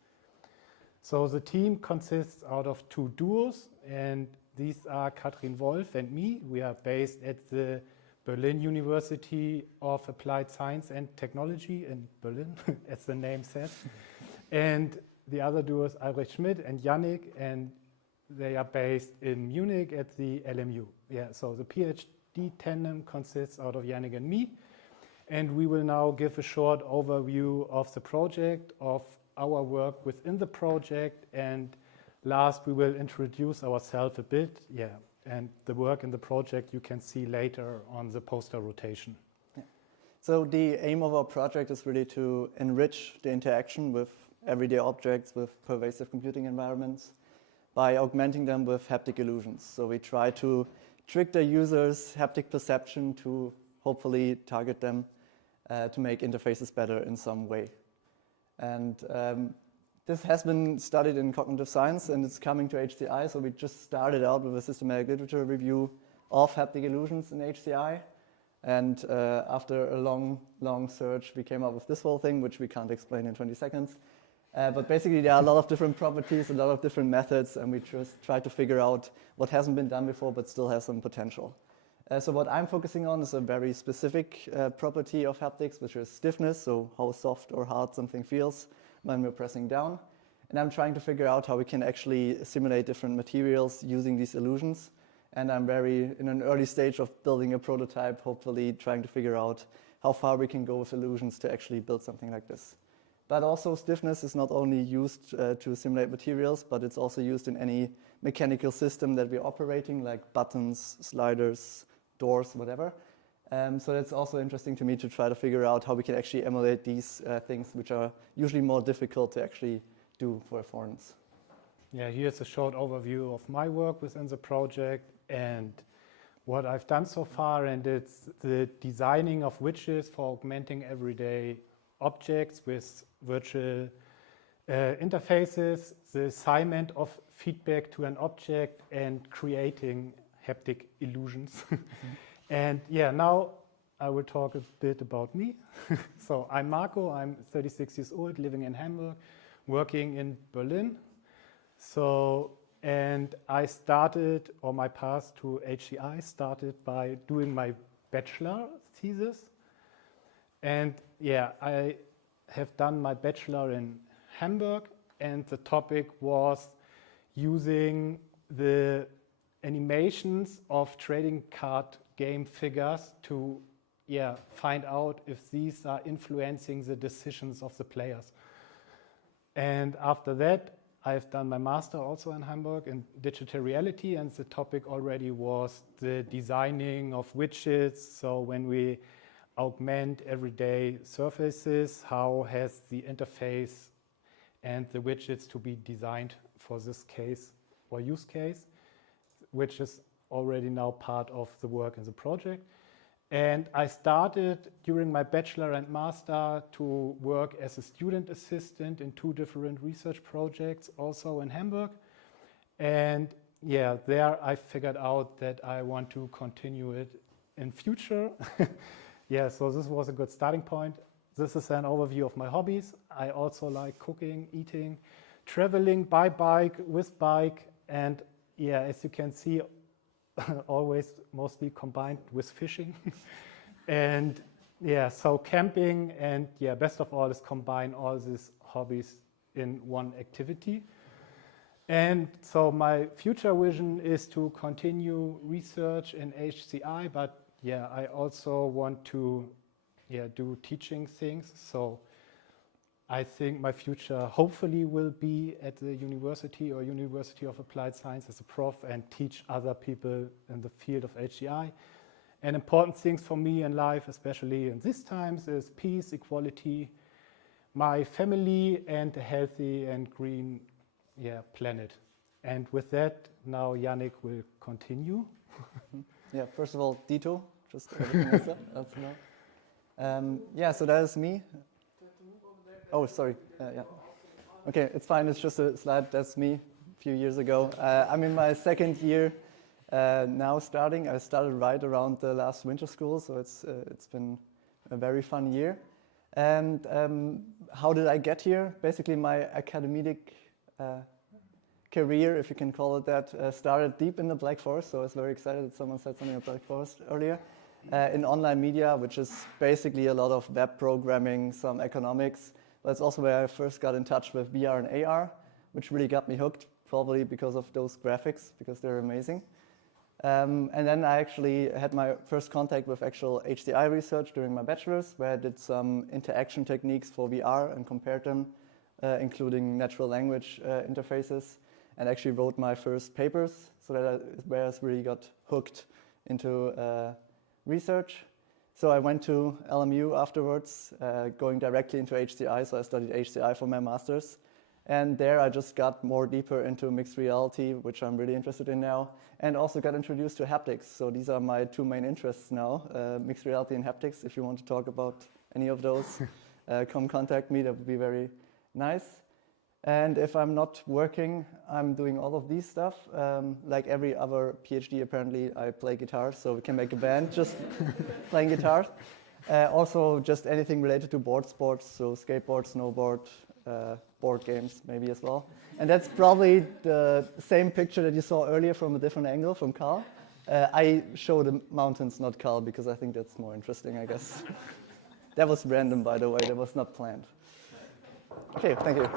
So the team consists out of two duos, and these are Katrin Wolf and me. We are based at the Berlin University of Applied Science and Technology in Berlin, as the name says. And the other duo is Albrecht Schmidt and Yannick, and they are based in Munich at the LMU. Yeah, so the PhD tandem consists out of Yannick and me. And we will now give a short overview of the project, of our work within the project, and last we will introduce ourselves a bit. Yeah, and the work in the project you can see later on the poster rotation. Yeah. So the aim of our project is really to enrich the interaction with everyday objects, with pervasive computing environments, by augmenting them with haptic illusions. So we try to trick the user's haptic perception to hopefully target them to make interfaces better in some way. And this has been studied in cognitive science and it's coming to HCI. So we just started out with a systematic literature review of haptic illusions in HCI. And after a long search, we came up with this whole thing, which we can't explain in 20 seconds. But basically, there are a lot of different properties, a lot of different methods, and we just try to figure out what hasn't been done before but still has some potential. So what I'm focusing on is a very specific property of haptics, which is stiffness, so how soft or hard something feels when we're pressing down. And I'm trying to figure out how we can actually simulate different materials using these illusions. And I'm in an early stage of building a prototype, hopefully trying to figure out how far we can go with illusions to actually build something like this. But also stiffness is not only used to simulate materials, but it's also used in any mechanical system that we're operating, like buttons, sliders, doors, whatever. So that's also interesting to me to try to figure out how we can actually emulate these things, which are usually more difficult to actually do for affordances. Yeah, here's a short overview of my work within the project and what I've done so far, and it's the designing of widgets for augmenting everyday objects with virtual interfaces, the assignment of feedback to an object, and creating haptic illusions. And yeah, now I will talk a bit about me. So I'm Marco, I'm 36 years old, living in Hamburg, working in Berlin. So, and I started, or my path to HCI started by doing my bachelor thesis. And yeah, I have done my bachelor in Hamburg, and the topic was using the animations of trading card game figures to find out if these are influencing the decisions of the players. And after that, I've done my master also in Hamburg in digital reality, and the topic already was the designing of widgets. So when we augment everyday surfaces, how has the interface and the widgets to be designed for this case or use case, which is already now part of the work in the project. And I started during my bachelor and master to work as a student assistant in 2 different research projects, also in Hamburg. And yeah, there I figured out that I want to continue it in future. Yeah, so this was a good starting point. This is an overview of my hobbies. I also like cooking, eating, traveling by bike, with bike, and yeah, as you can see, always mostly combined with fishing. And yeah, so camping, and yeah, best of all is combine all these hobbies in one activity. And so my future vision is to continue research in HCI, but yeah, I also want to do teaching things. So I think my future hopefully will be at the university or University of Applied Science as a prof and teach other people in the field of HCI. And important things for me in life, especially in these times, is peace, equality, my family, and a healthy and green planet. And with that, now Yannick will continue. Yeah, first of all, Dito, just everything else up. Yeah, so that is me. Oh, sorry. Yeah. Okay, it's fine. It's just a slide. That's me a few years ago. I'm in my 2nd year now starting. I started right around the last winter school, so it's been a very fun year. And how did I get here? Basically, my academic career, if you can call it that, started deep in the Black Forest. So I was very excited that someone said something about Black Forest earlier. In online media, which is basically a lot of web programming, some economics. That's also where I first got in touch with VR and AR, which really got me hooked, probably because of those graphics, because they're amazing. And then I actually had my first contact with actual HCI research during my bachelor's, where I did some interaction techniques for VR and compared them, including natural language interfaces, and actually wrote my first papers, so where I really got hooked into research. So I went to LMU afterwards, going directly into HCI, so I studied HCI for my master's. And there I just got more deeper into mixed reality, which I'm really interested in now, and also got introduced to haptics. So these are my 2 main interests now, mixed reality and haptics. If you want to talk about any of those, come contact me, that would be very nice. And if I'm not working, I'm doing all of these stuff. Like every other PhD, apparently, I play guitar, so we can make a band just playing guitar. Also, just anything related to board sports, so skateboard, snowboard, board games maybe as well. And that's probably the same picture that you saw earlier from a different angle from Carl. I show the mountains, not Carl, because I think that's more interesting, I guess. That was random, by the way, that was not planned. Okay, thank you.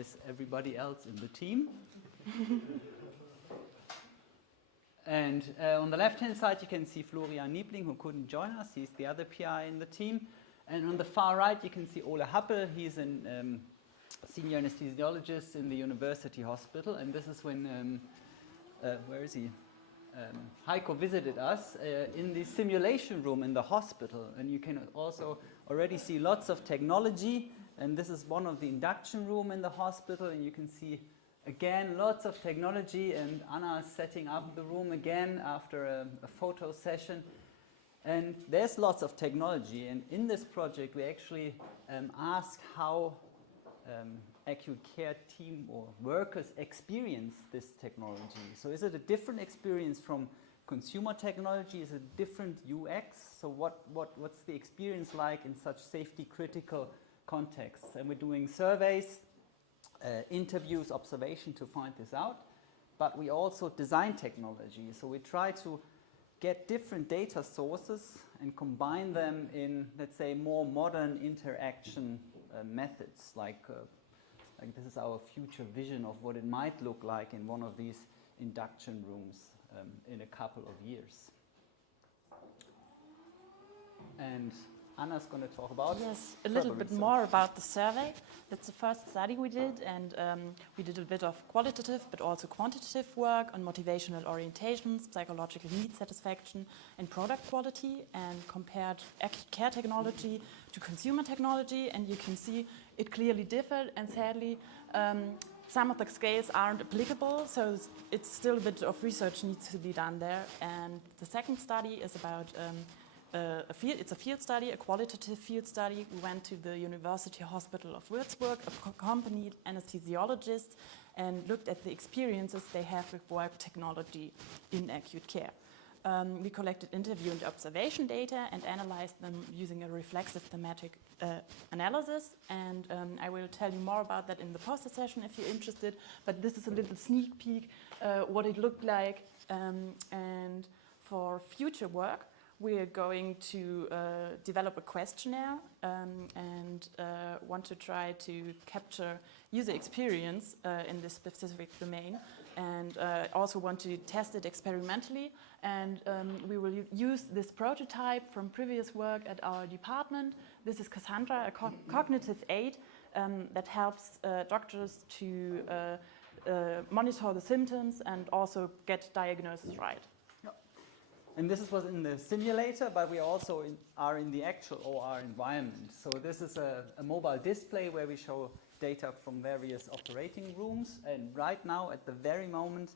as everybody else in the team. And on the left-hand side, you can see Florian Niebling, who couldn't join us. He's the other PI in the team. And on the far right, you can see Ole Happel. He's a senior anesthesiologist in the university hospital. And this is when, where is he? Heiko visited us in the simulation room in the hospital. And you can also already see lots of technology. And this is one of the induction room in the hospital. And you can see, again, lots of technology. And Anna is setting up the room again after a photo session. And there's lots of technology. And in this project, we actually ask how acute care team or workers experience this technology. So is it a different experience from consumer technology? Is it a different UX? So what's the experience like in such safety critical contexts? And we're doing surveys, interviews, observation to find this out. But we also design technology. So we try to get different data sources and combine them in, let's say, more modern interaction methods, like this is our future vision of what it might look like in one of these induction rooms in a couple of years. And Anna's going to talk about a little bit more about the survey. That's the first study we did, and we did a bit of qualitative but also quantitative work on motivational orientations, psychological need satisfaction, and product quality, and compared acute care technology to consumer technology. And you can see it clearly differed, and sadly, some of the scales aren't applicable, so it's still a bit of research needs to be done there. And the second study is about it's a field study, a qualitative field study. We went to the University Hospital of Würzburg, accompanied anesthesiologists, and looked at the experiences they have with work technology in acute care. We collected interview and observation data and analyzed them using a reflexive thematic analysis. And I will tell you more about that in the poster session if you're interested. But this is a little sneak peek what it looked like. And for future work, we are going to develop a questionnaire and want to try to capture user experience in this specific domain, and also want to test it experimentally. And we will use this prototype from previous work at our department. This is Cassandra, a cognitive aid that helps doctors to monitor the symptoms and also get diagnosis right. And this was in the simulator, but we also are in the actual OR environment. So this is a mobile display where we show data from various operating rooms. And right now, at the very moment,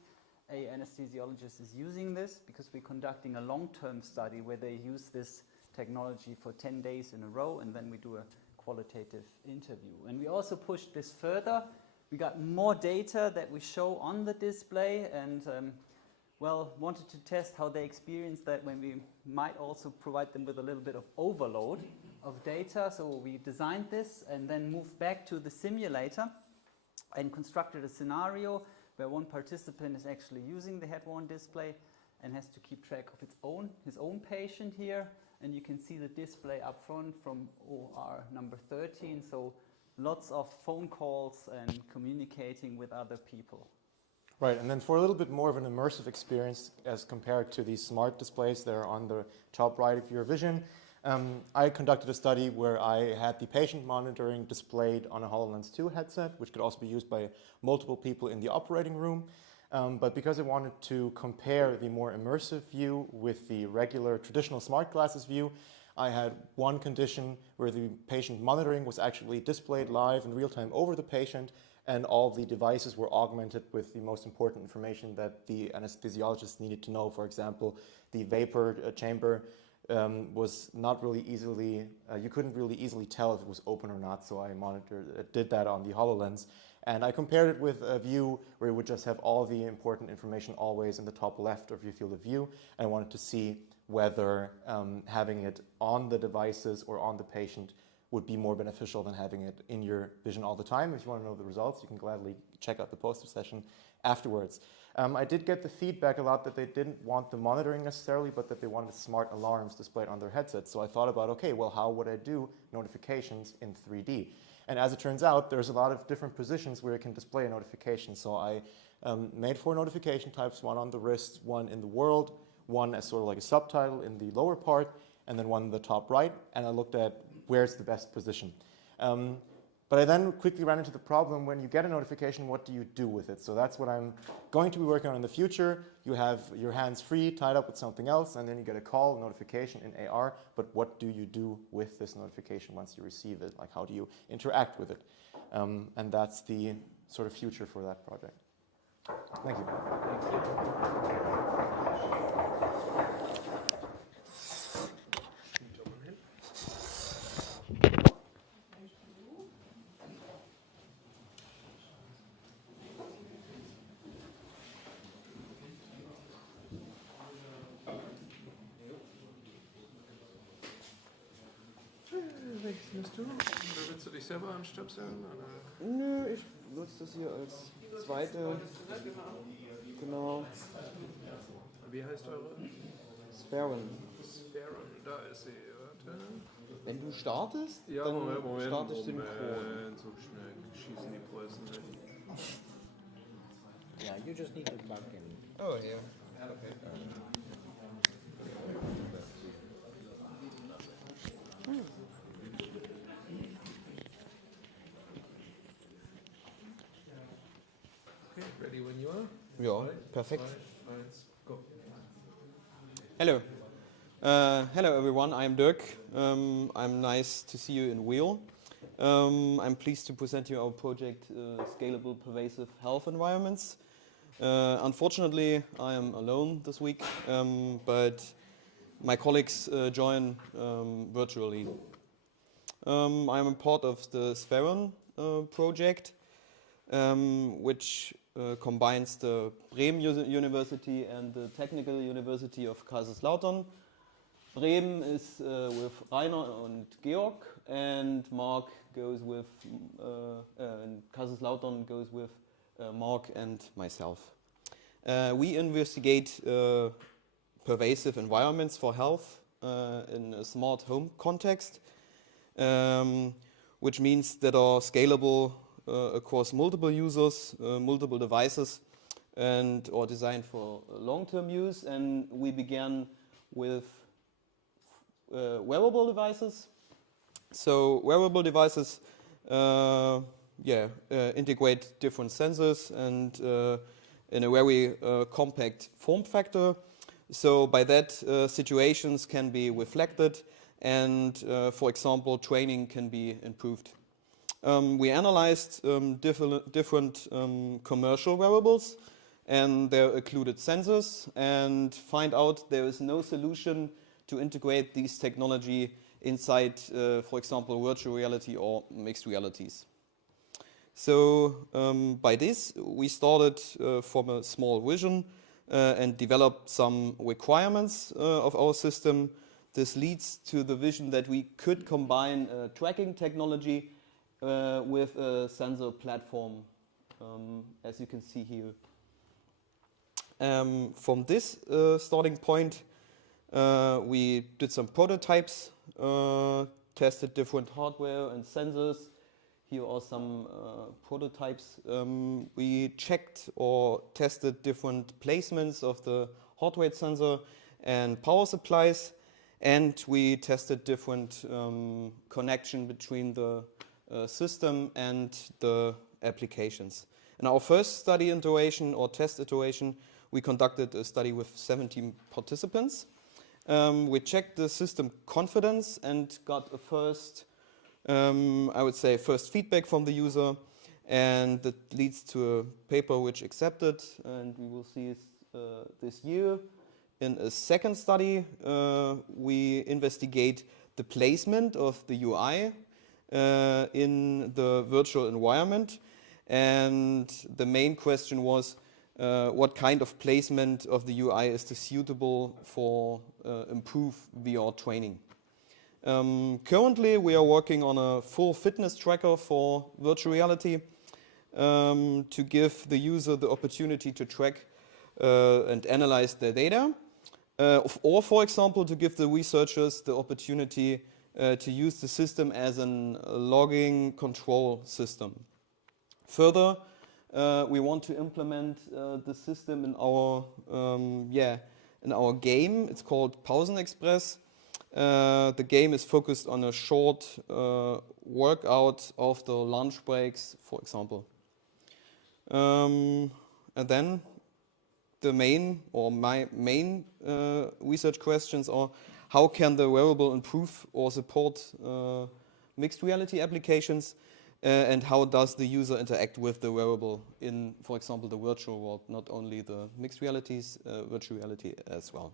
an anesthesiologist is using this because we're conducting a long-term study where they use this technology for 10 days in a row, and then we do a qualitative interview. And we also pushed this further. We got more data that we show on the display, and wanted to test how they experience that when we might also provide them with a little bit of overload of data. So we designed this and then moved back to the simulator and constructed a scenario where one participant is actually using the head-worn display and has to keep track of his own patient here. And you can see the display up front from OR number 13. So lots of phone calls and communicating with other people. Right, and then for a little bit more of an immersive experience as compared to these smart displays that are on the top right of your vision, I conducted a study where I had the patient monitoring displayed on a HoloLens 2 headset, which could also be used by multiple people in the operating room. But because I wanted to compare the more immersive view with the regular traditional smart glasses view, I had one condition where the patient monitoring was actually displayed live in real time over the patient, and all the devices were augmented with the most important information that the anesthesiologist needed to know. For example, the vapor chamber was not really easily, you couldn't really easily tell if it was open or not, so I did that on the HoloLens. And I compared it with a view where it would just have all the important information always in the top left of your field of view. And I wanted to see whether having it on the devices or on the patient would be more beneficial than having it in your vision all the time. If you want to know the results, you can gladly check out the poster session afterwards. I did get the feedback a lot that they didn't want the monitoring necessarily, but that they wanted smart alarms displayed on their headsets. So I thought about, okay, well, how would I do notifications in 3D? And as it turns out, there's a lot of different positions where you can display a notification. So I made 4 notification types, one on the wrist, one in the world, one as sort of like a subtitle in the lower part, and then one in the top right. And I looked at where's the best position. But I then quickly ran into the problem, when you get a notification, what do you do with it? So that's what I'm going to be working on in the future. You have your hands free, tied up with something else, and then you get a call, a notification in AR. But what do you do with this notification once you receive it? Like, how do you interact with it? And that's the sort of future for that project. Thank you. Thank you. Welches nimmst du? Oder willst du dich selber anstöpseln? Oder? Nö, ich nutze das hier als zweite. Genau. Wie heißt eure? Sphären. Sphären, da ist sie. Warte. Wenn du startest, Ja, dann Moment, starte ich synchron. So schnell schießen die Preußen nicht. Yeah, you just need to plug in. Oh, yeah. Okay. Okay, ready when you are? Ja, perfekt. 3, 1, go. Hello. Hello everyone, I'm Dirk. I'm nice to see you in Wheel. I'm pleased to present you our project, Scalable Pervasive Health Environments. Unfortunately, I am alone this week, but my colleagues join virtually. I'm a part of the Sphären project, which combines the Bremen University and the Technical University of Kaiserslautern. Bremen is with Rainer and Georg, and Mark goes with, and Kaiserslautern goes with Mark and myself. We investigate pervasive environments for health in a smart home context, which means that are scalable across multiple users, multiple devices, and or designed for long-term use. And we began with wearable devices. So wearable devices integrate different sensors and in a very compact form factor. So by that, situations can be reflected, and for example, training can be improved. We analyzed different commercial wearables and their included sensors, and find out there is no solution to integrate these technology inside, for example, virtual reality or mixed realities. So by this, we started from a small vision and developed some requirements of our system. This leads to the vision that we could combine tracking technology with a sensor platform, as you can see here. From this starting point, we did some prototypes, tested different hardware and sensors. Here are some prototypes. We checked or tested different placements of the heart rate sensor and power supplies, and we tested different connection between the system and the applications. In our first study iteration or test iteration, we conducted a study with 17 participants. We checked the system confidence and got a first, I would say, first feedback from the user, and that leads to a paper which accepted, and we will see it this year. In a second study, we investigate the placement of the UI in the virtual environment, and the main question was what kind of placement of the UI is suitable for improved VR training. Currently, we are working on a full fitness tracker for virtual reality to give the user the opportunity to track and analyze their data. Or, for example, to give the researchers the opportunity to use the system as a logging control system. Further, we want to implement the system in our game. It's called Pausenexpress. The game is focused on a short workout of the lunch breaks, for example. And then my main research questions are: how can the wearable improve or support mixed reality applications, and how does the user interact with the wearable in, for example, the virtual world, not only the mixed realities, virtual reality as well.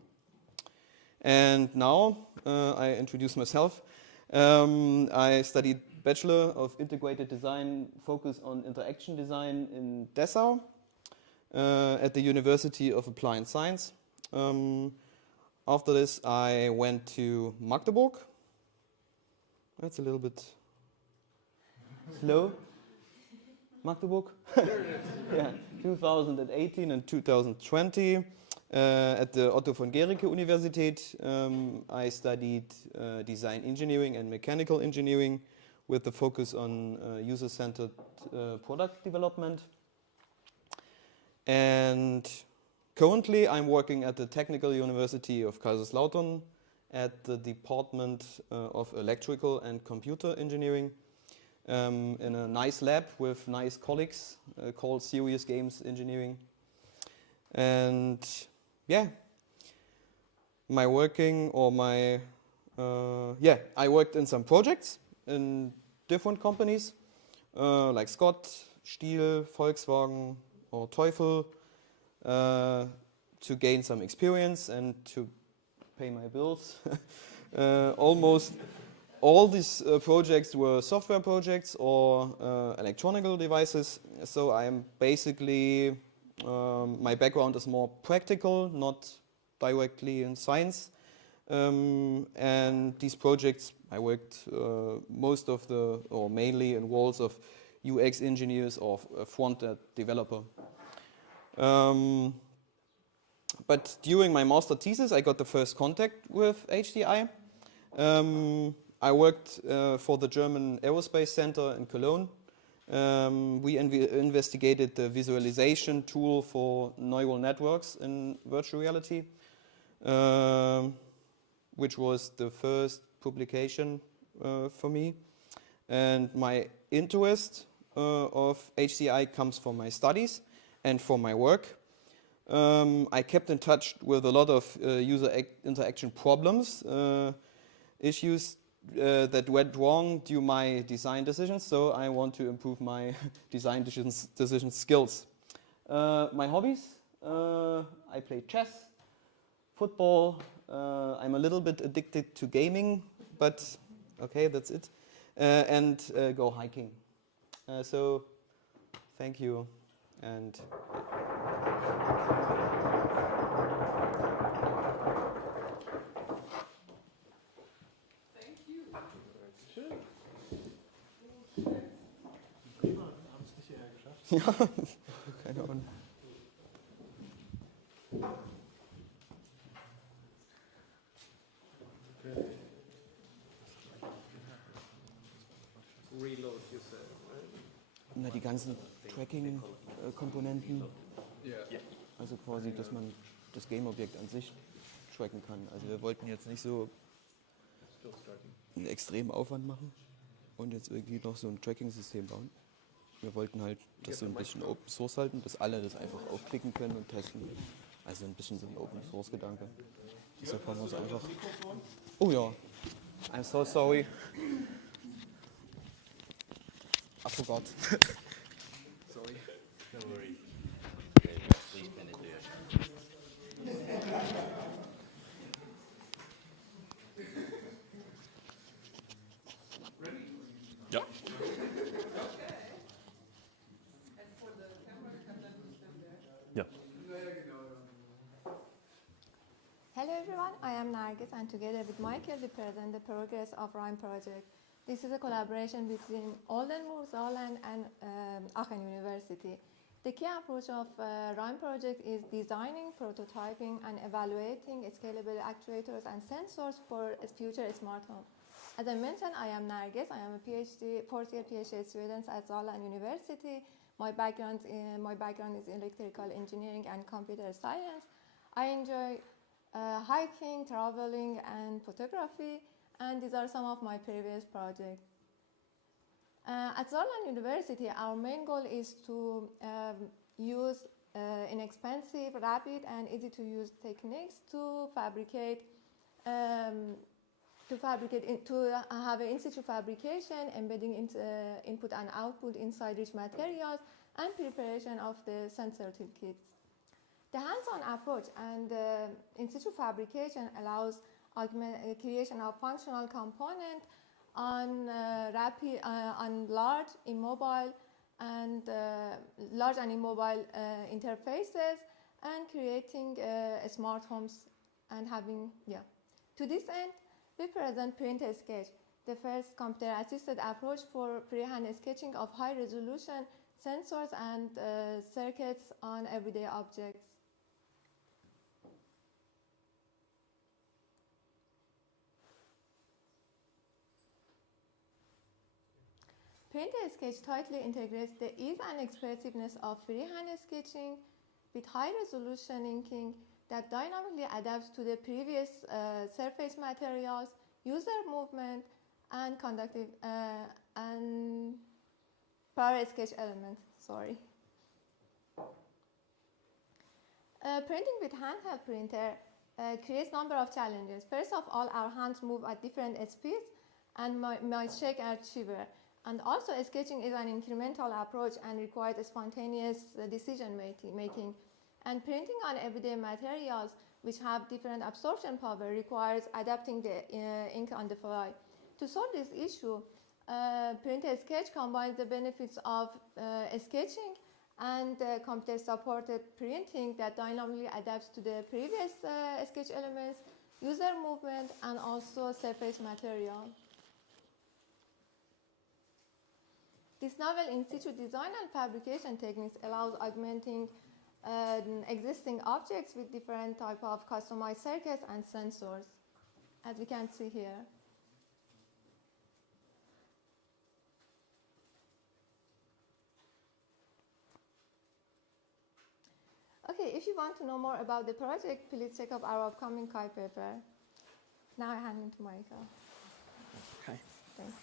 And now I introduce myself. I studied Bachelor of Integrated Design, focus on interaction design in Dessau at the University of Applied Science. After this, I went to Magdeburg. That's a little bit slow. Magdeburg. Yeah, 2018 and 2020. At the Otto von Guericke Universität, I studied design engineering and mechanical engineering with the focus on user-centered product development. And currently I'm working at the Technical University of Kaiserslautern at the Department of Electrical and Computer Engineering in a nice lab with nice colleagues called Serious Games Engineering. And yeah, I worked in some projects in different companies like Scott, Stihl, Volkswagen or Teufel to gain some experience and to pay my bills. Almost all these projects were software projects or electronic devices, so I'm basically my background is more practical, not directly in science. And these projects, I worked mainly in roles of UX engineers or front-end developer. But during my master thesis, I got the first contact with HDI. I worked for the German Aerospace Center in Cologne. We investigated the visualization tool for neural networks in virtual reality, which was the first publication for me. And my interest of HDI comes from my studies and from my work. I kept in touch with a lot of user interaction problems, issues that went wrong due to my design decisions, so I want to improve my design decision skills. My hobbies, I play chess, football, I'm a little bit addicted to gaming, but okay, that's it, and go hiking. So thank you, and ja, keine Ahnung. Reload, you said, right? Na, die ganzen Tracking-Komponenten. Also quasi, dass man das Game-Objekt an sich tracken kann. Also wir wollten jetzt nicht so einen extremen Aufwand machen und jetzt irgendwie noch so ein Tracking-System bauen. Wir wollten halt das so ein bisschen Open Source halten, dass alle das einfach aufklicken können und testen. Also ein bisschen so ein Open Source Gedanke. Deshalb haben wir es einfach. Oh ja, I'm so sorry. I forgot. Sorry. No worries. Please finish it. Ready? Ja. Hello everyone, I am Nargis, and together with Michael, we present the progress of RHYME project. This is a collaboration between Oldenburg, Saarland, and Aachen University. The key approach of RHYME project is designing, prototyping, and evaluating scalable actuators and sensors for future smart home. As I mentioned, I am Nargis. I am a fourth-year PhD student at Saarland University. My background is electrical engineering and computer science. I enjoy hiking, traveling, and photography, and these are some of my previous projects. At Saarland University, our main goal is to use inexpensive, rapid, and easy-to-use techniques to have an in-situ fabrication, embedding input and output inside rich materials, and preparation of the sensor toolkits. The hands-on approach and in-situ fabrication allows creation of functional components on large, immobile interfaces, and creating smart homes and having, To this end, we present Print Sketch, the first computer-assisted approach for freehand sketching of high-resolution sensors and circuits on everyday objects. Print Sketch tightly integrates the ease and expressiveness of freehand sketching with high-resolution inking that dynamically adapts to the previous surface materials, user movement, and conductive and power sketch elements. Printing with handheld printer creates a number of challenges. First of all, our hands move at different speeds and might shake our achiever. And also, sketching is an incremental approach and requires spontaneous decision making. And printing on everyday materials, which have different absorption power, requires adapting the ink on the fly. To solve this issue, Print Sketch combines the benefits of sketching and computer-supported printing that dynamically adapts to the previous sketch elements, user movement, and also surface material. This novel in-situ design and fabrication techniques allows augmenting existing objects with different type of customized circuits and sensors, as we can see here. Okay, if you want to know more about the project, please check out our upcoming Kai paper. Now I hand it to Michael. Hi. Thanks.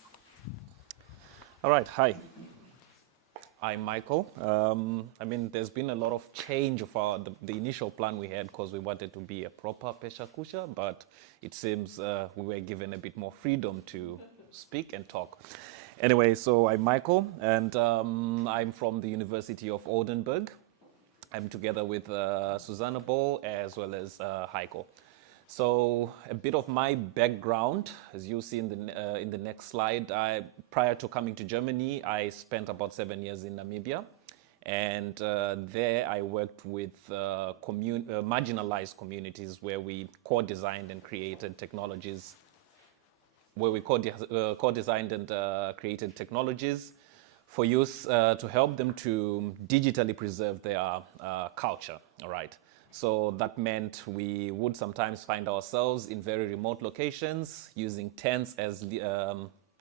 All right, hi. I'm Michael. There's been a lot of change of the initial plan we had because we wanted to be a proper Pesha Kusha, but it seems we were given a bit more freedom to speak and talk. Anyway, so I'm Michael, and I'm from the University of Oldenburg. I'm together with Susanna Ball as well as Heiko. So a bit of my background, as you see in the next slide, prior to coming to Germany, I spent about 7 years in Namibia. And there I worked with marginalized communities where we co-designed and created technologies, for use to help them to digitally preserve their culture, all right? So that meant we would sometimes find ourselves in very remote locations using tents as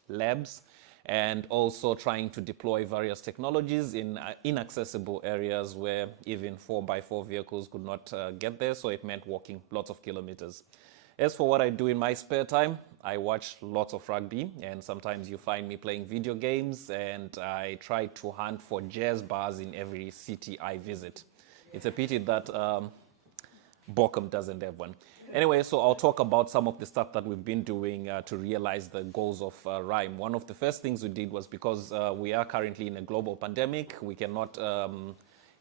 labs, and also trying to deploy various technologies in inaccessible areas where even 4x4 vehicles could not get there, so it meant walking lots of kilometers. As for what I do in my spare time, I watch lots of rugby, and sometimes you find me playing video games, and I try to hunt for jazz bars in every city I visit. It's a pity that Borkum doesn't have one. Anyway, so I'll talk about some of the stuff that we've been doing to realize the goals of RHYME. One of the first things we did was, because we are currently in a global pandemic, we cannot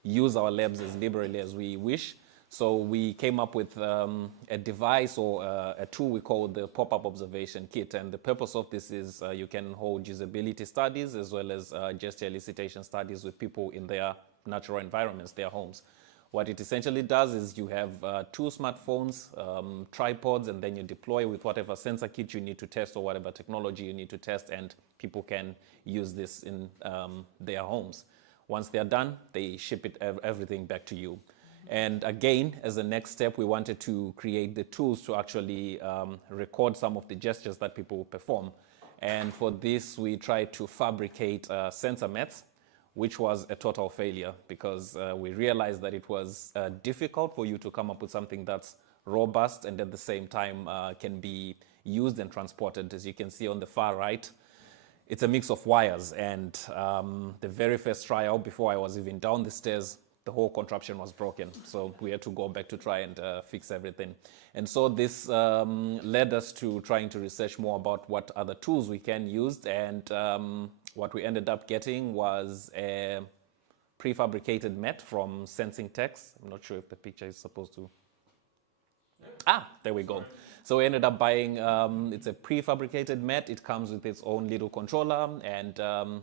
use our labs as liberally as we wish. So we came up with a device or a tool we call the pop-up observation kit. And the purpose of this is you can hold usability studies as well as gesture elicitation studies with people in their natural environments, their homes. What it essentially does is you have 2 smartphones, tripods, and then you deploy with whatever sensor kit you need to test or whatever technology you need to test, and people can use this in their homes. Once they're done, they ship everything back to you. And again, as a next step, we wanted to create the tools to actually record some of the gestures that people perform. And for this, we tried to fabricate sensor mats, which was a total failure because we realized that it was difficult for you to come up with something that's robust and at the same time can be used and transported. As you can see on the far right, it's a mix of wires, and the very first trial, before I was even down the stairs, the whole contraption was broken. So we had to go back to try and fix everything. And so this led us to trying to research more about what other tools we can use, and what we ended up getting was a prefabricated mat from Sensing Text. I'm not sure if the picture is supposed to... there we go. So we ended up buying, it's a prefabricated mat. It comes with its own little controller, and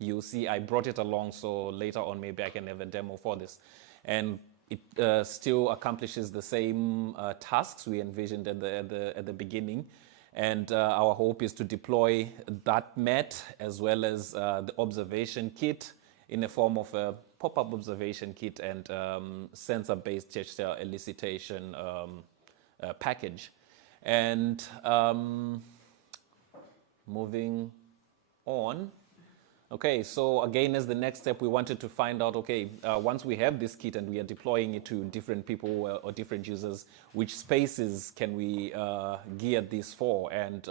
you see I brought it along, so later on maybe I can have a demo for this. And it still accomplishes the same tasks we envisioned at the beginning. And our hope is to deploy that mat as well as the observation kit in the form of a pop-up observation kit and sensor-based gesture elicitation package. And moving on. Okay, so again, as the next step, we wanted to find out, okay, once we have this kit and we are deploying it to different people or different users, which spaces can we gear this for? And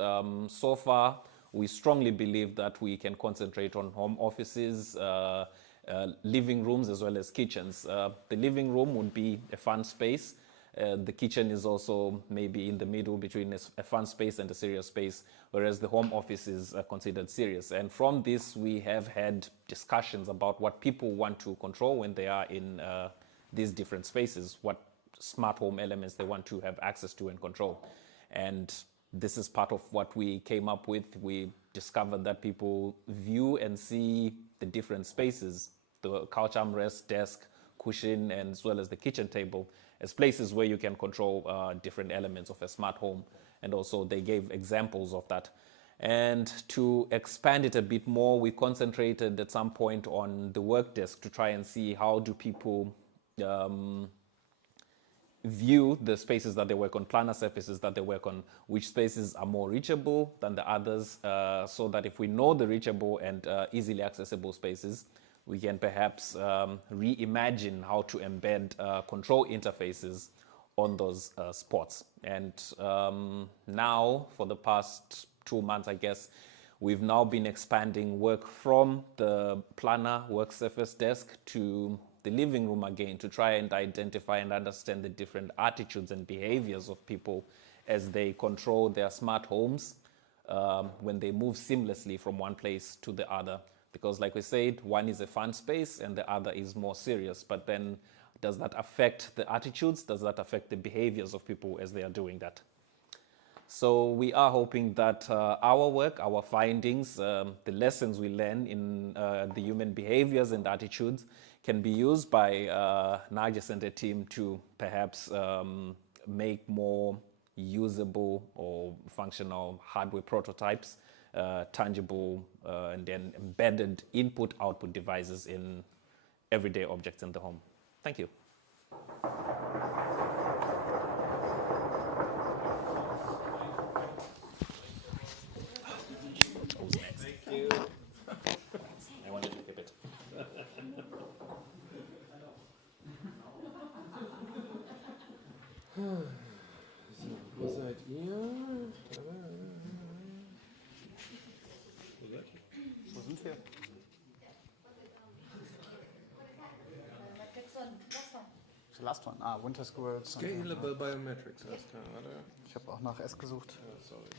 so far, we strongly believe that we can concentrate on home offices, living rooms, as well as kitchens. The living room would be a fun space. The kitchen is also maybe in the middle between a fun space and a serious space, whereas the home office is considered serious. And from this, we have had discussions about what people want to control when they are in these different spaces, what smart home elements they want to have access to and control. And this is part of what we came up with. We discovered that people view and see the different spaces, the couch armrest, desk, cushion, and as well as the kitchen table, as places where you can control different elements of a smart home. And also they gave examples of that. And to expand it a bit more, we concentrated at some point on the work desk to try and see how do people view the spaces that they work on, planar surfaces that they work on, which spaces are more reachable than the others, so that if we know the reachable and easily accessible spaces, we can perhaps reimagine how to embed control interfaces on those spots. And now, for the past 2 months, I guess, we've now been expanding work from the planar work surface desk to the living room again to try and identify and understand the different attitudes and behaviors of people as they control their smart homes when they move seamlessly from one place to the other. Because like we said, one is a fun space and the other is more serious. But then does that affect the attitudes? Does that affect the behaviors of people as they are doing that? So we are hoping that our work, our findings, the lessons we learn in the human behaviors and attitudes can be used by Nargis and the team to perhaps make more usable or functional hardware prototypes, tangible and then embedded input-output devices in everyday objects in the home. Thank you. Who's next? Thank you. I wanted to keep it. Wo seid ihr? Wo sind wir? The last one. Winter School. Scalable Biometrics heißt der, oder? Ich habe auch nach S gesucht. Sorry.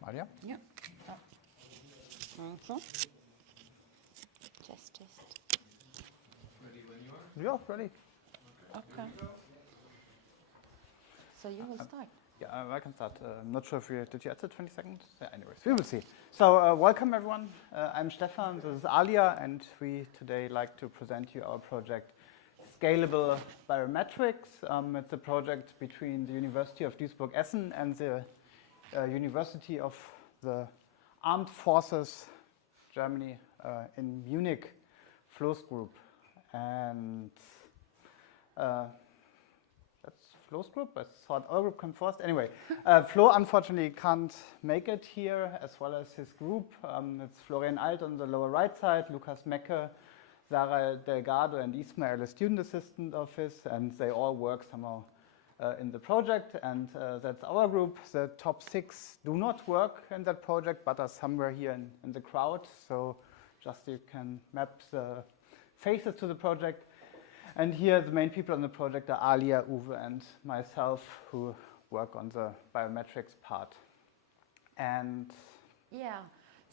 Malia? Ja. Also. Test. Ready when you are? Yeah, ready. Okay. So you will start. Yeah, I can start. I'm not sure if did you add the 20 seconds? Yeah, anyways, we will see. So welcome everyone. I'm Stefan, this is Alia, and we today like to present you our project, Scalable Biometrics. It's a project between the University of Duisburg-Essen and the University of the Armed Forces Germany in Munich, Flo's group. And that's Flo's group. I thought our group come first. Anyway, Flo unfortunately can't make it here, as well as his group. It's Florian Alt on the lower right side, Lukas Mecke, Sarah Delgado, and Ismail, a student assistant of his, and they all work somehow in the project, and that's our group. The top 6 do not work in that project, but are somewhere here in the crowd. So just you can map the faces to the project. And here the main people on the project are Alia, Uwe, and myself, who work on the biometrics part. And yeah,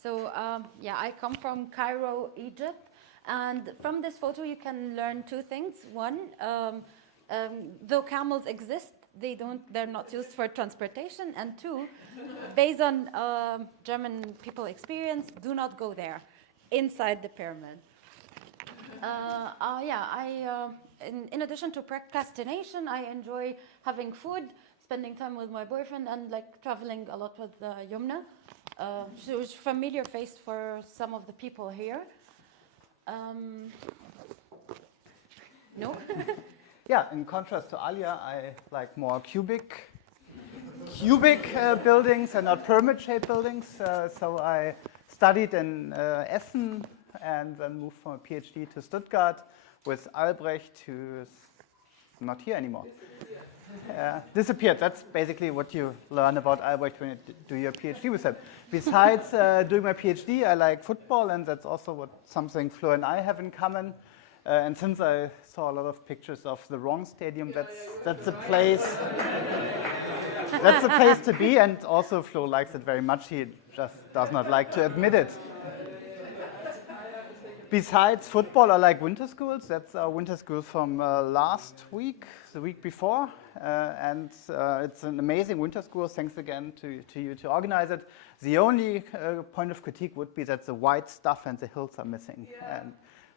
so yeah, I come from Cairo, Egypt, and from this photo you can learn 2 things. One, though camels exist, they're not used for transportation. And 2, based on German people experience, do not go there, inside the pyramid. Yeah, in addition to procrastination, I enjoy having food, spending time with my boyfriend, and like traveling a lot with Yumna. She's a familiar face for some of the people here. No? Yeah, in contrast to Alia, I like more cubic buildings and not pyramid-shaped buildings. So I studied in Essen and then moved from a PhD to Stuttgart with Albrecht, who's not here anymore. Disappeared. That's basically what you learn about Albrecht when you do your PhD with him. Besides doing my PhD, I like football, and that's also something Flo and I have in common. And since I saw a lot of pictures of the wrong stadium, that's a place. That's a place to be, and also Flo likes it very much. He just does not like to admit it. Besides football, I like winter schools. That's our winter school from last week, the week before. And it's an amazing winter school. Thanks again to you to organize it. The only point of critique would be that the white stuff and the hills are missing. Yeah. And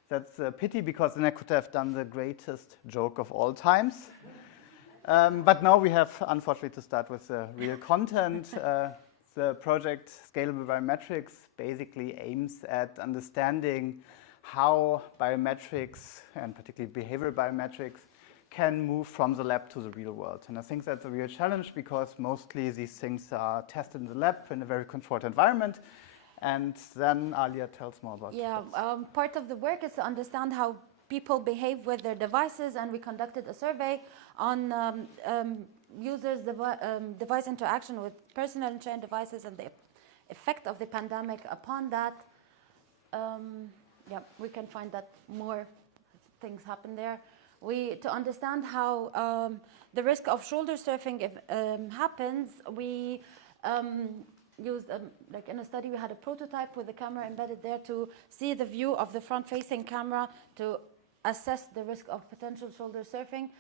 that's a pity, because then I could have done the greatest joke of all times. But now we have, unfortunately, to start with the real content. The project Scalable Biometrics basically aims at understanding how biometrics, and particularly behavioral biometrics, can move from the lab to the real world. And I think that's a real challenge, because mostly these things are tested in the lab in a very controlled environment. And then Alia tells more about it. Yeah, part of the work is to understand how people behave with their devices, and we conducted a survey on users' device interaction with personal and chain devices and the effect of the pandemic upon that. Yeah, we can find that more things happen there. To understand how the risk of shoulder surfing happens, we used, like in a study, we had a prototype with the camera embedded there to see the view of the front-facing camera to assess the risk of potential shoulder surfing.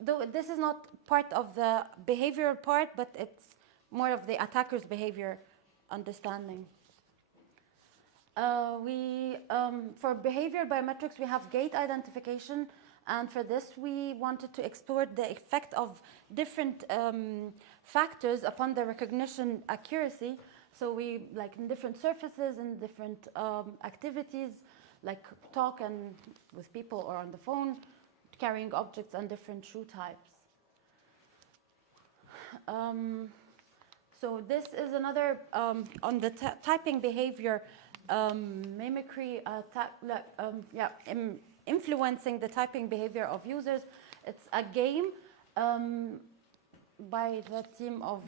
Though this is not part of the behavioral part, but it's more of the attacker's behavior understanding. For behavioral biometrics, we have gait identification, and for this we wanted to explore the effect of different factors upon the recognition accuracy. So we, like in different surfaces and different activities, like talk and with people or on the phone, carrying objects and different shoe types. So this is another, on the typing behavior, mimicry, influencing the typing behavior of users. It's a game by the team of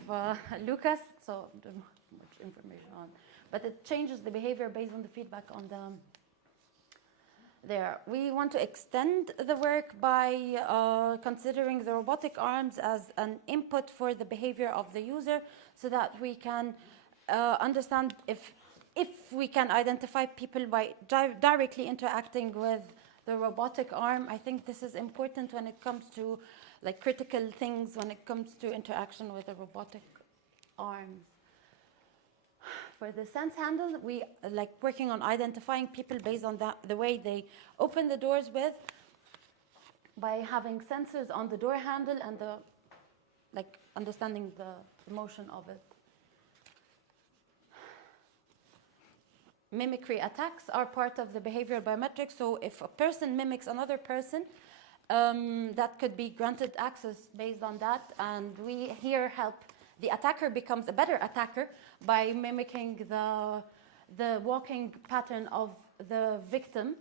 Lucas, so I don't know much information on, but it changes the behavior based on the feedback on the there. We want to extend the work by considering the robotic arms as an input for the behavior of the user, so that we can understand if we can identify people by directly interacting with the robotic arm. I think this is important when it comes to like critical things when it comes to interaction with the robotic arms. For the sense handle, we like working on identifying people based on the way they open the doors by having sensors on the door handle and understanding the motion of it. Mimicry attacks are part of the behavioral biometrics. So if a person mimics another person, that could be granted access based on that. And we here help the attacker becomes a better attacker by mimicking the walking pattern of the victim.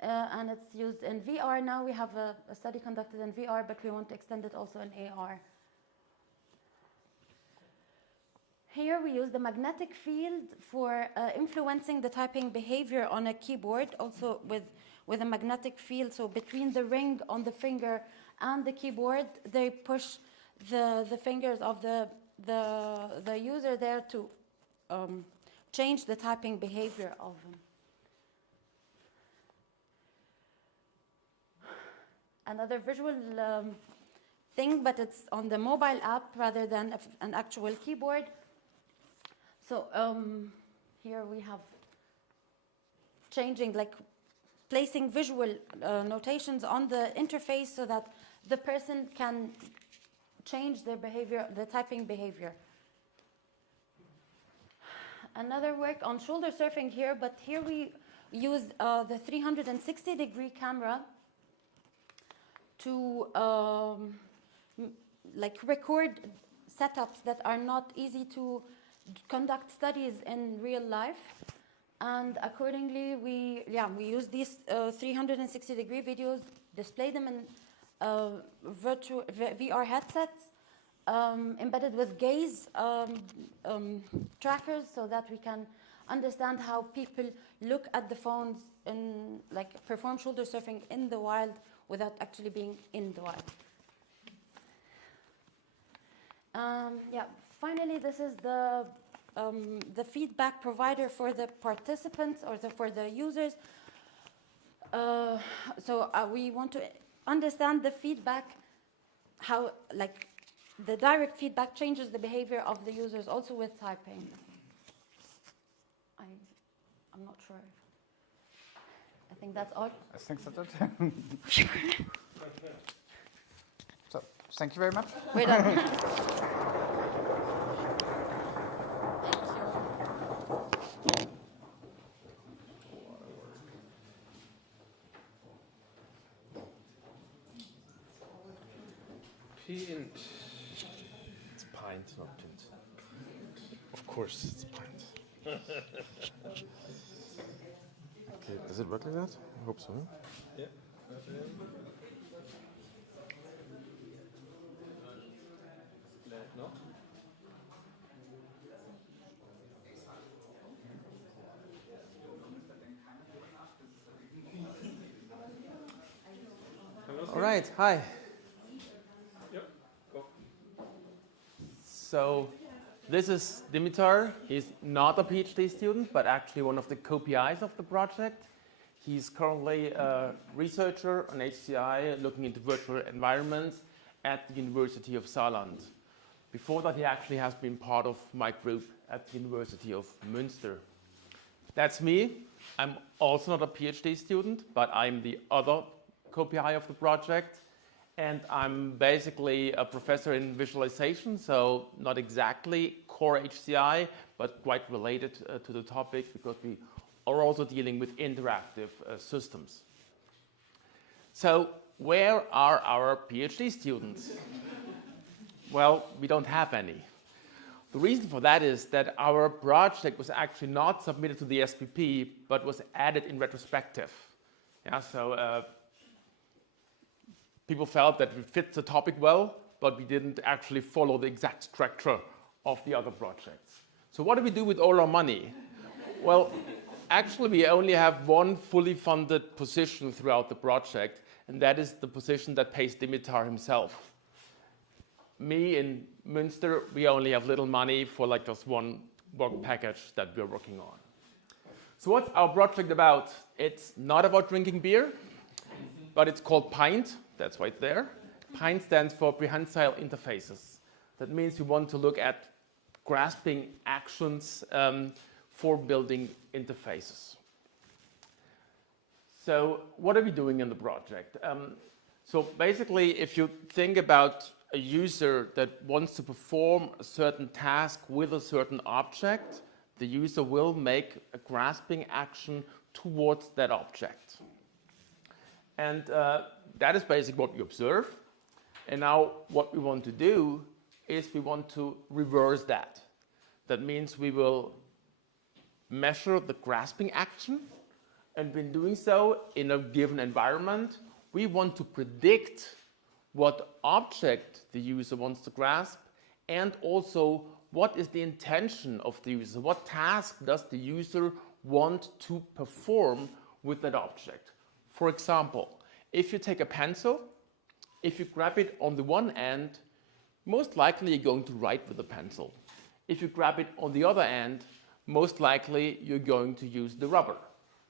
And it's used in VR now. We have a study conducted in VR, but we want to extend it also in AR. Here we use the magnetic field for influencing the typing behavior on a keyboard, also with a magnetic field. So between the ring on the finger and the keyboard, they push the fingers of the user there to change the typing behavior of them. Another visual thing, but it's on the mobile app rather than an actual keyboard. So here we have changing, like placing visual notations on the interface so that the person can change their behavior, the typing behavior. Another work on shoulder surfing here, but here we use the 360-degree camera to record setups that are not easy to conduct studies in real life, and accordingly we use these 360-degree videos, display them in virtual VR headsets embedded with gaze trackers, so that we can understand how people look at the phones and perform shoulder surfing in the wild without actually being in the wild. Finally, this is the feedback provider for the participants or for the users. We want to understand the feedback, how the direct feedback changes the behavior of the users also with typing. I'm not sure. I think that's all. I think that's it. So, thank you very much. We're done. Pint. It's pint, not pint. Of course, it's pint. Okay, does it work like that? I hope so. Yeah. No? All right, hi. Yep. Go. So this is Dimitar. He's not a PhD student, but actually one of the co-PIs of the project. He's currently a researcher on HCI looking into virtual environments at the University of Saarland. Before that, he actually has been part of my group at the University of Münster. That's me. I'm also not a PhD student, but I'm the other co-PI of the project. And I'm basically a professor in visualization, so not exactly core HCI, but quite related to the topic because we are also dealing with interactive systems. So where are our PhD students? Well, we don't have any. The reason for that is that our project was actually not submitted to the SPP, but was added in retrospective. People felt that we fit the topic well, but we didn't actually follow the exact structure of the other projects. So what do we do with all our money? Well, actually, we only have one fully funded position throughout the project, and that is the position that pays Dimitar himself. Me in Münster, we only have little money for just one work package that we're working on. So what's our project about? It's not about drinking beer, but it's called Pint. That's right there. PINE stands for Prehensile Interfaces. That means we want to look at grasping actions for building interfaces. So what are we doing in the project? So basically, if you think about a user that wants to perform a certain task with a certain object, the user will make a grasping action towards that object. And that is basically what we observe. And now what we want to do is we want to reverse that. That means we will measure the grasping action, and in doing so in a given environment, we want to predict what object the user wants to grasp, and also what is the intention of the user. What task does the user want to perform with that object? For example, if you take a pencil, if you grab it on the one end, most likely you're going to write with the pencil. If you grab it on the other end, most likely you're going to use the rubber,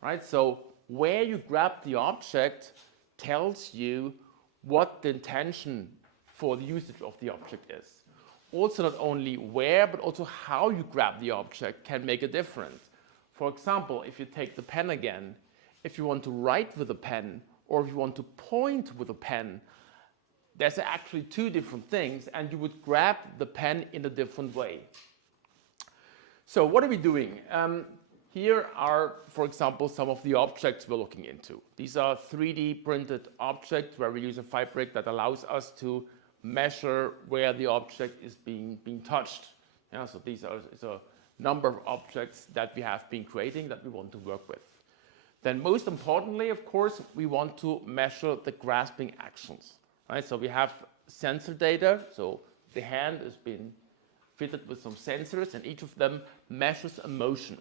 right? So where you grab the object tells you what the intention for the usage of the object is. Also, not only where, but also how you grab the object can make a difference. For example, if you take the pen again, if you want to write with a pen or if you want to point with a pen, there's actually two different things, and you would grab the pen in a different way. So what are we doing? Here are, for example, some of the objects we're looking into. These are 3D printed objects where we use a fabric that allows us to measure where the object is being touched. Yeah, so these are a number of objects that we have been creating that we want to work with. Then most importantly, of course, we want to measure the grasping actions. Right? So we have sensor data. So the hand has been fitted with some sensors, and each of them measures a motion.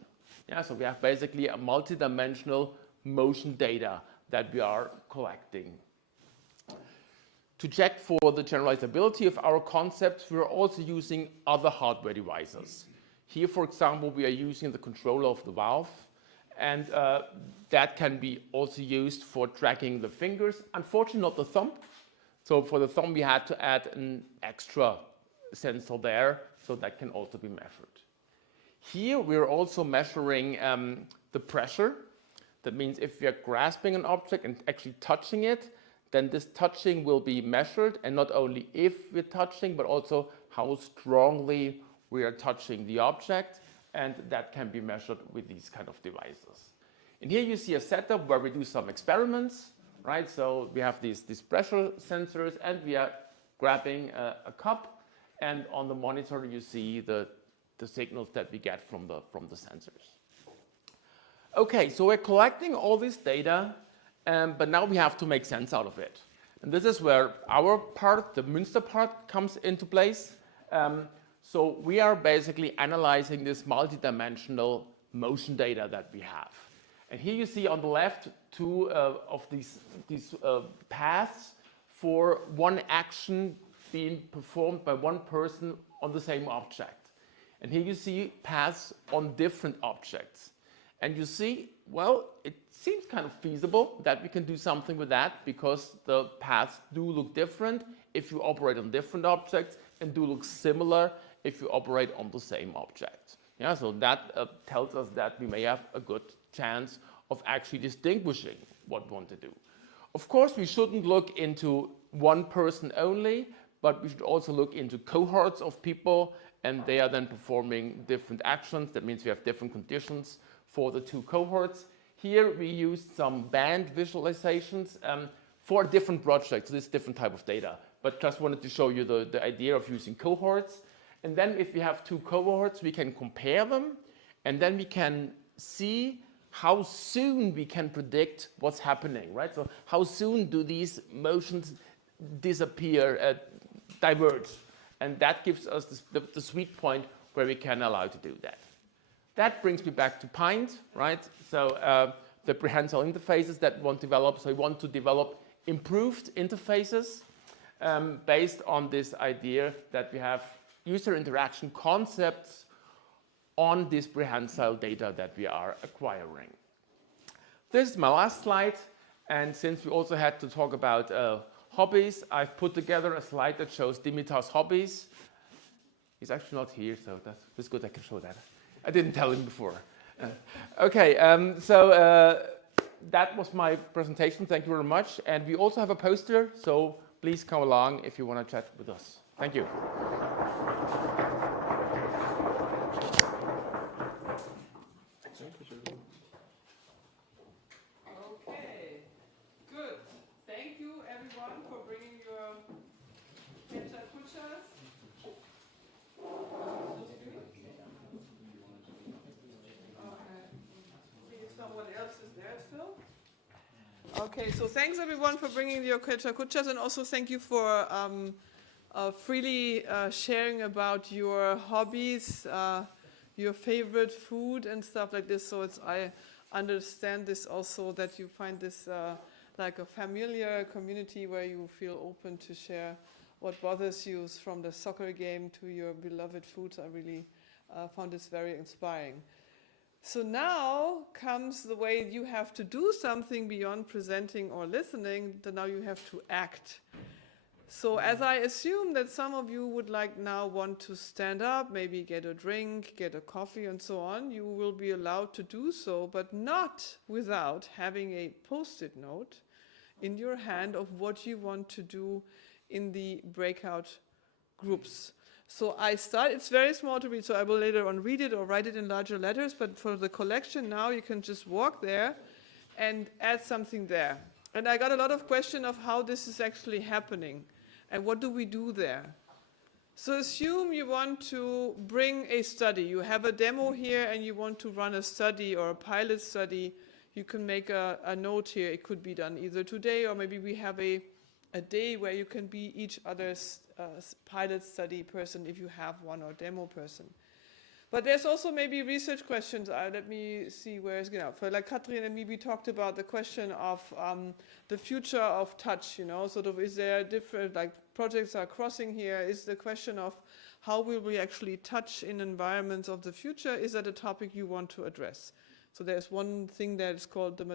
Yeah, so we have basically a multi-dimensional motion data that we are collecting. To check for the generalizability of our concepts, we're also using other hardware devices. Here, for example, we are using the controller of the valve, and that can be also used for tracking the fingers. Unfortunately, not the thumb. So for the thumb, we had to add an extra sensor there, so that can also be measured. Here, we're also measuring the pressure. That means if we are grasping an object and actually touching it, then this touching will be measured, and not only if we're touching, but also how strongly we are touching the object, and that can be measured with these kind of devices. And here you see a setup where we do some experiments, right? So we have these pressure sensors, and we are grabbing a cup, and on the monitor you see the signals that we get from the sensors. Okay, so we're collecting all this data, but now we have to make sense out of it. And this is where our part, the Münster part, comes into place. So we are basically analyzing this multidimensional motion data that we have. And here you see on the left two of these paths for one action being performed by one person on the same object. And here you see paths on different objects. And you see, well, it seems kind of feasible that we can do something with that, because the paths do look different if you operate on different objects, and do look similar if you operate on the same object. Yeah, so that tells us that we may have a good chance of actually distinguishing what we want to do. Of course, we shouldn't look into one person only, but we should also look into cohorts of people, and they are then performing different actions. That means we have different conditions for the two cohorts. Here we used some band visualizations for different projects, so this is different type of data. But just wanted to show you the idea of using cohorts. And then if we have two cohorts, we can compare them, and then we can see how soon we can predict what's happening, right? So how soon do these motions disappear, diverge? And that gives us the sweet point where we can allow to do that. That brings me back to PINE, right? So the prehensile interfaces that we want to develop. So we want to develop improved interfaces based on this idea that we have user interaction concepts on this prehensile data that we are acquiring. This is my last slide. And since we also had to talk about hobbies. I've put together a slide that shows Dimitar's hobbies. He's actually not here, so that's good. I can show that. I didn't tell him before. That was my presentation. Thank you very much. And we also have a poster, so please come along if you want to chat with us. Thank you. Okay, good. Thank you, everyone, for bringing your kuchas. Someone else is there still? Okay, so thanks everyone for bringing your kuchas, and also thank you for freely sharing about your hobbies, your favorite food and stuff like this. So I understand this also, that you find this like a familiar community where you feel open to share what bothers you, from the soccer game to your beloved foods. I really found this very inspiring. So now comes the way you have to do something beyond presenting or listening, that now you have to act. So as I assume that some of you would want to stand up, maybe get a drink, get a coffee and so on, you will be allowed to do so, but not without having a post-it note in your hand of what you want to do in the breakout groups. So it's very small to read, so I will later on read it or write it in larger letters, but for the collection now you can just walk there and add something there. And I got a lot of questions of how this is actually happening and what do we do there. So assume you want to bring a study. You have a demo here and you want to run a study or a pilot study. You can make a note here. It could be done either today, or maybe we have a day where you can be each other's pilot study person if you have one, or demo person. But there's also maybe research questions. Let me see where it's going. For like Katrin and me, we talked about the question of the future of touch, sort of, is there different, projects are crossing here, is the question of how will we actually touch in environments of the future, is that a topic you want to address? So there's one thing that is called the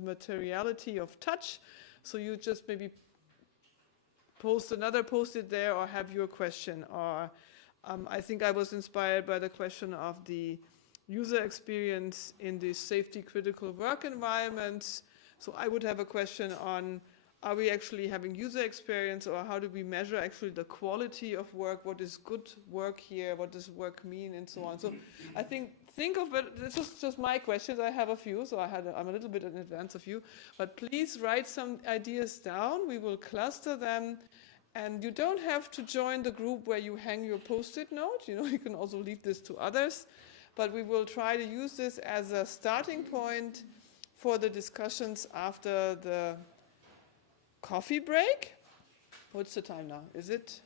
materiality of touch. So you just maybe post another post-it there, or have your question. Or I think I was inspired by the question of the user experience in the safety critical work environments. So I would have a question on, are we actually having user experience, or how do we measure actually the quality of work? What is good work here? What does work mean? And so on. So I think of it, this is just my questions. I have a few, so I'm a little bit in advance of you. But please write some ideas down. We will cluster them. And you don't have to join the group where you hang your post-it note. You can also leave this to others. But we will try to use this as a starting point for the discussions after the coffee break. What's the time now? Is it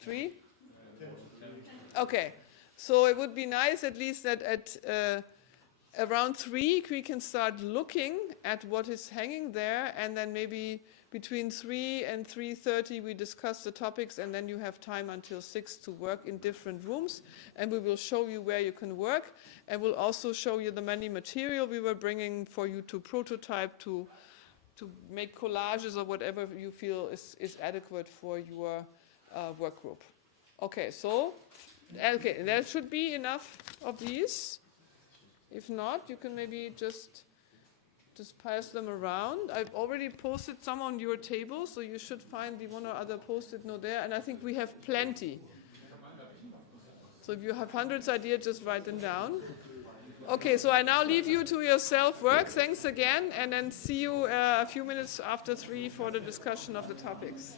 3? Okay. So it would be nice at least that at around 3 we can start looking at what is hanging there, and then maybe between 3 and 3:30 we discuss the topics, and then you have time until 6 to work in different rooms, and we will show you where you can work, and we'll also show you the many material we were bringing for you to prototype, to make collages or whatever you feel is adequate for your work group. Okay, so there should be enough of these. If not, you can maybe just pass them around. I've already posted some on your table, so you should find the one or other post-it note there, and I think we have plenty. So if you have hundreds of ideas, just write them down. Okay, so I now leave you to your self-work. Thanks again, and then see you a few minutes after 3 for the discussion of the topics.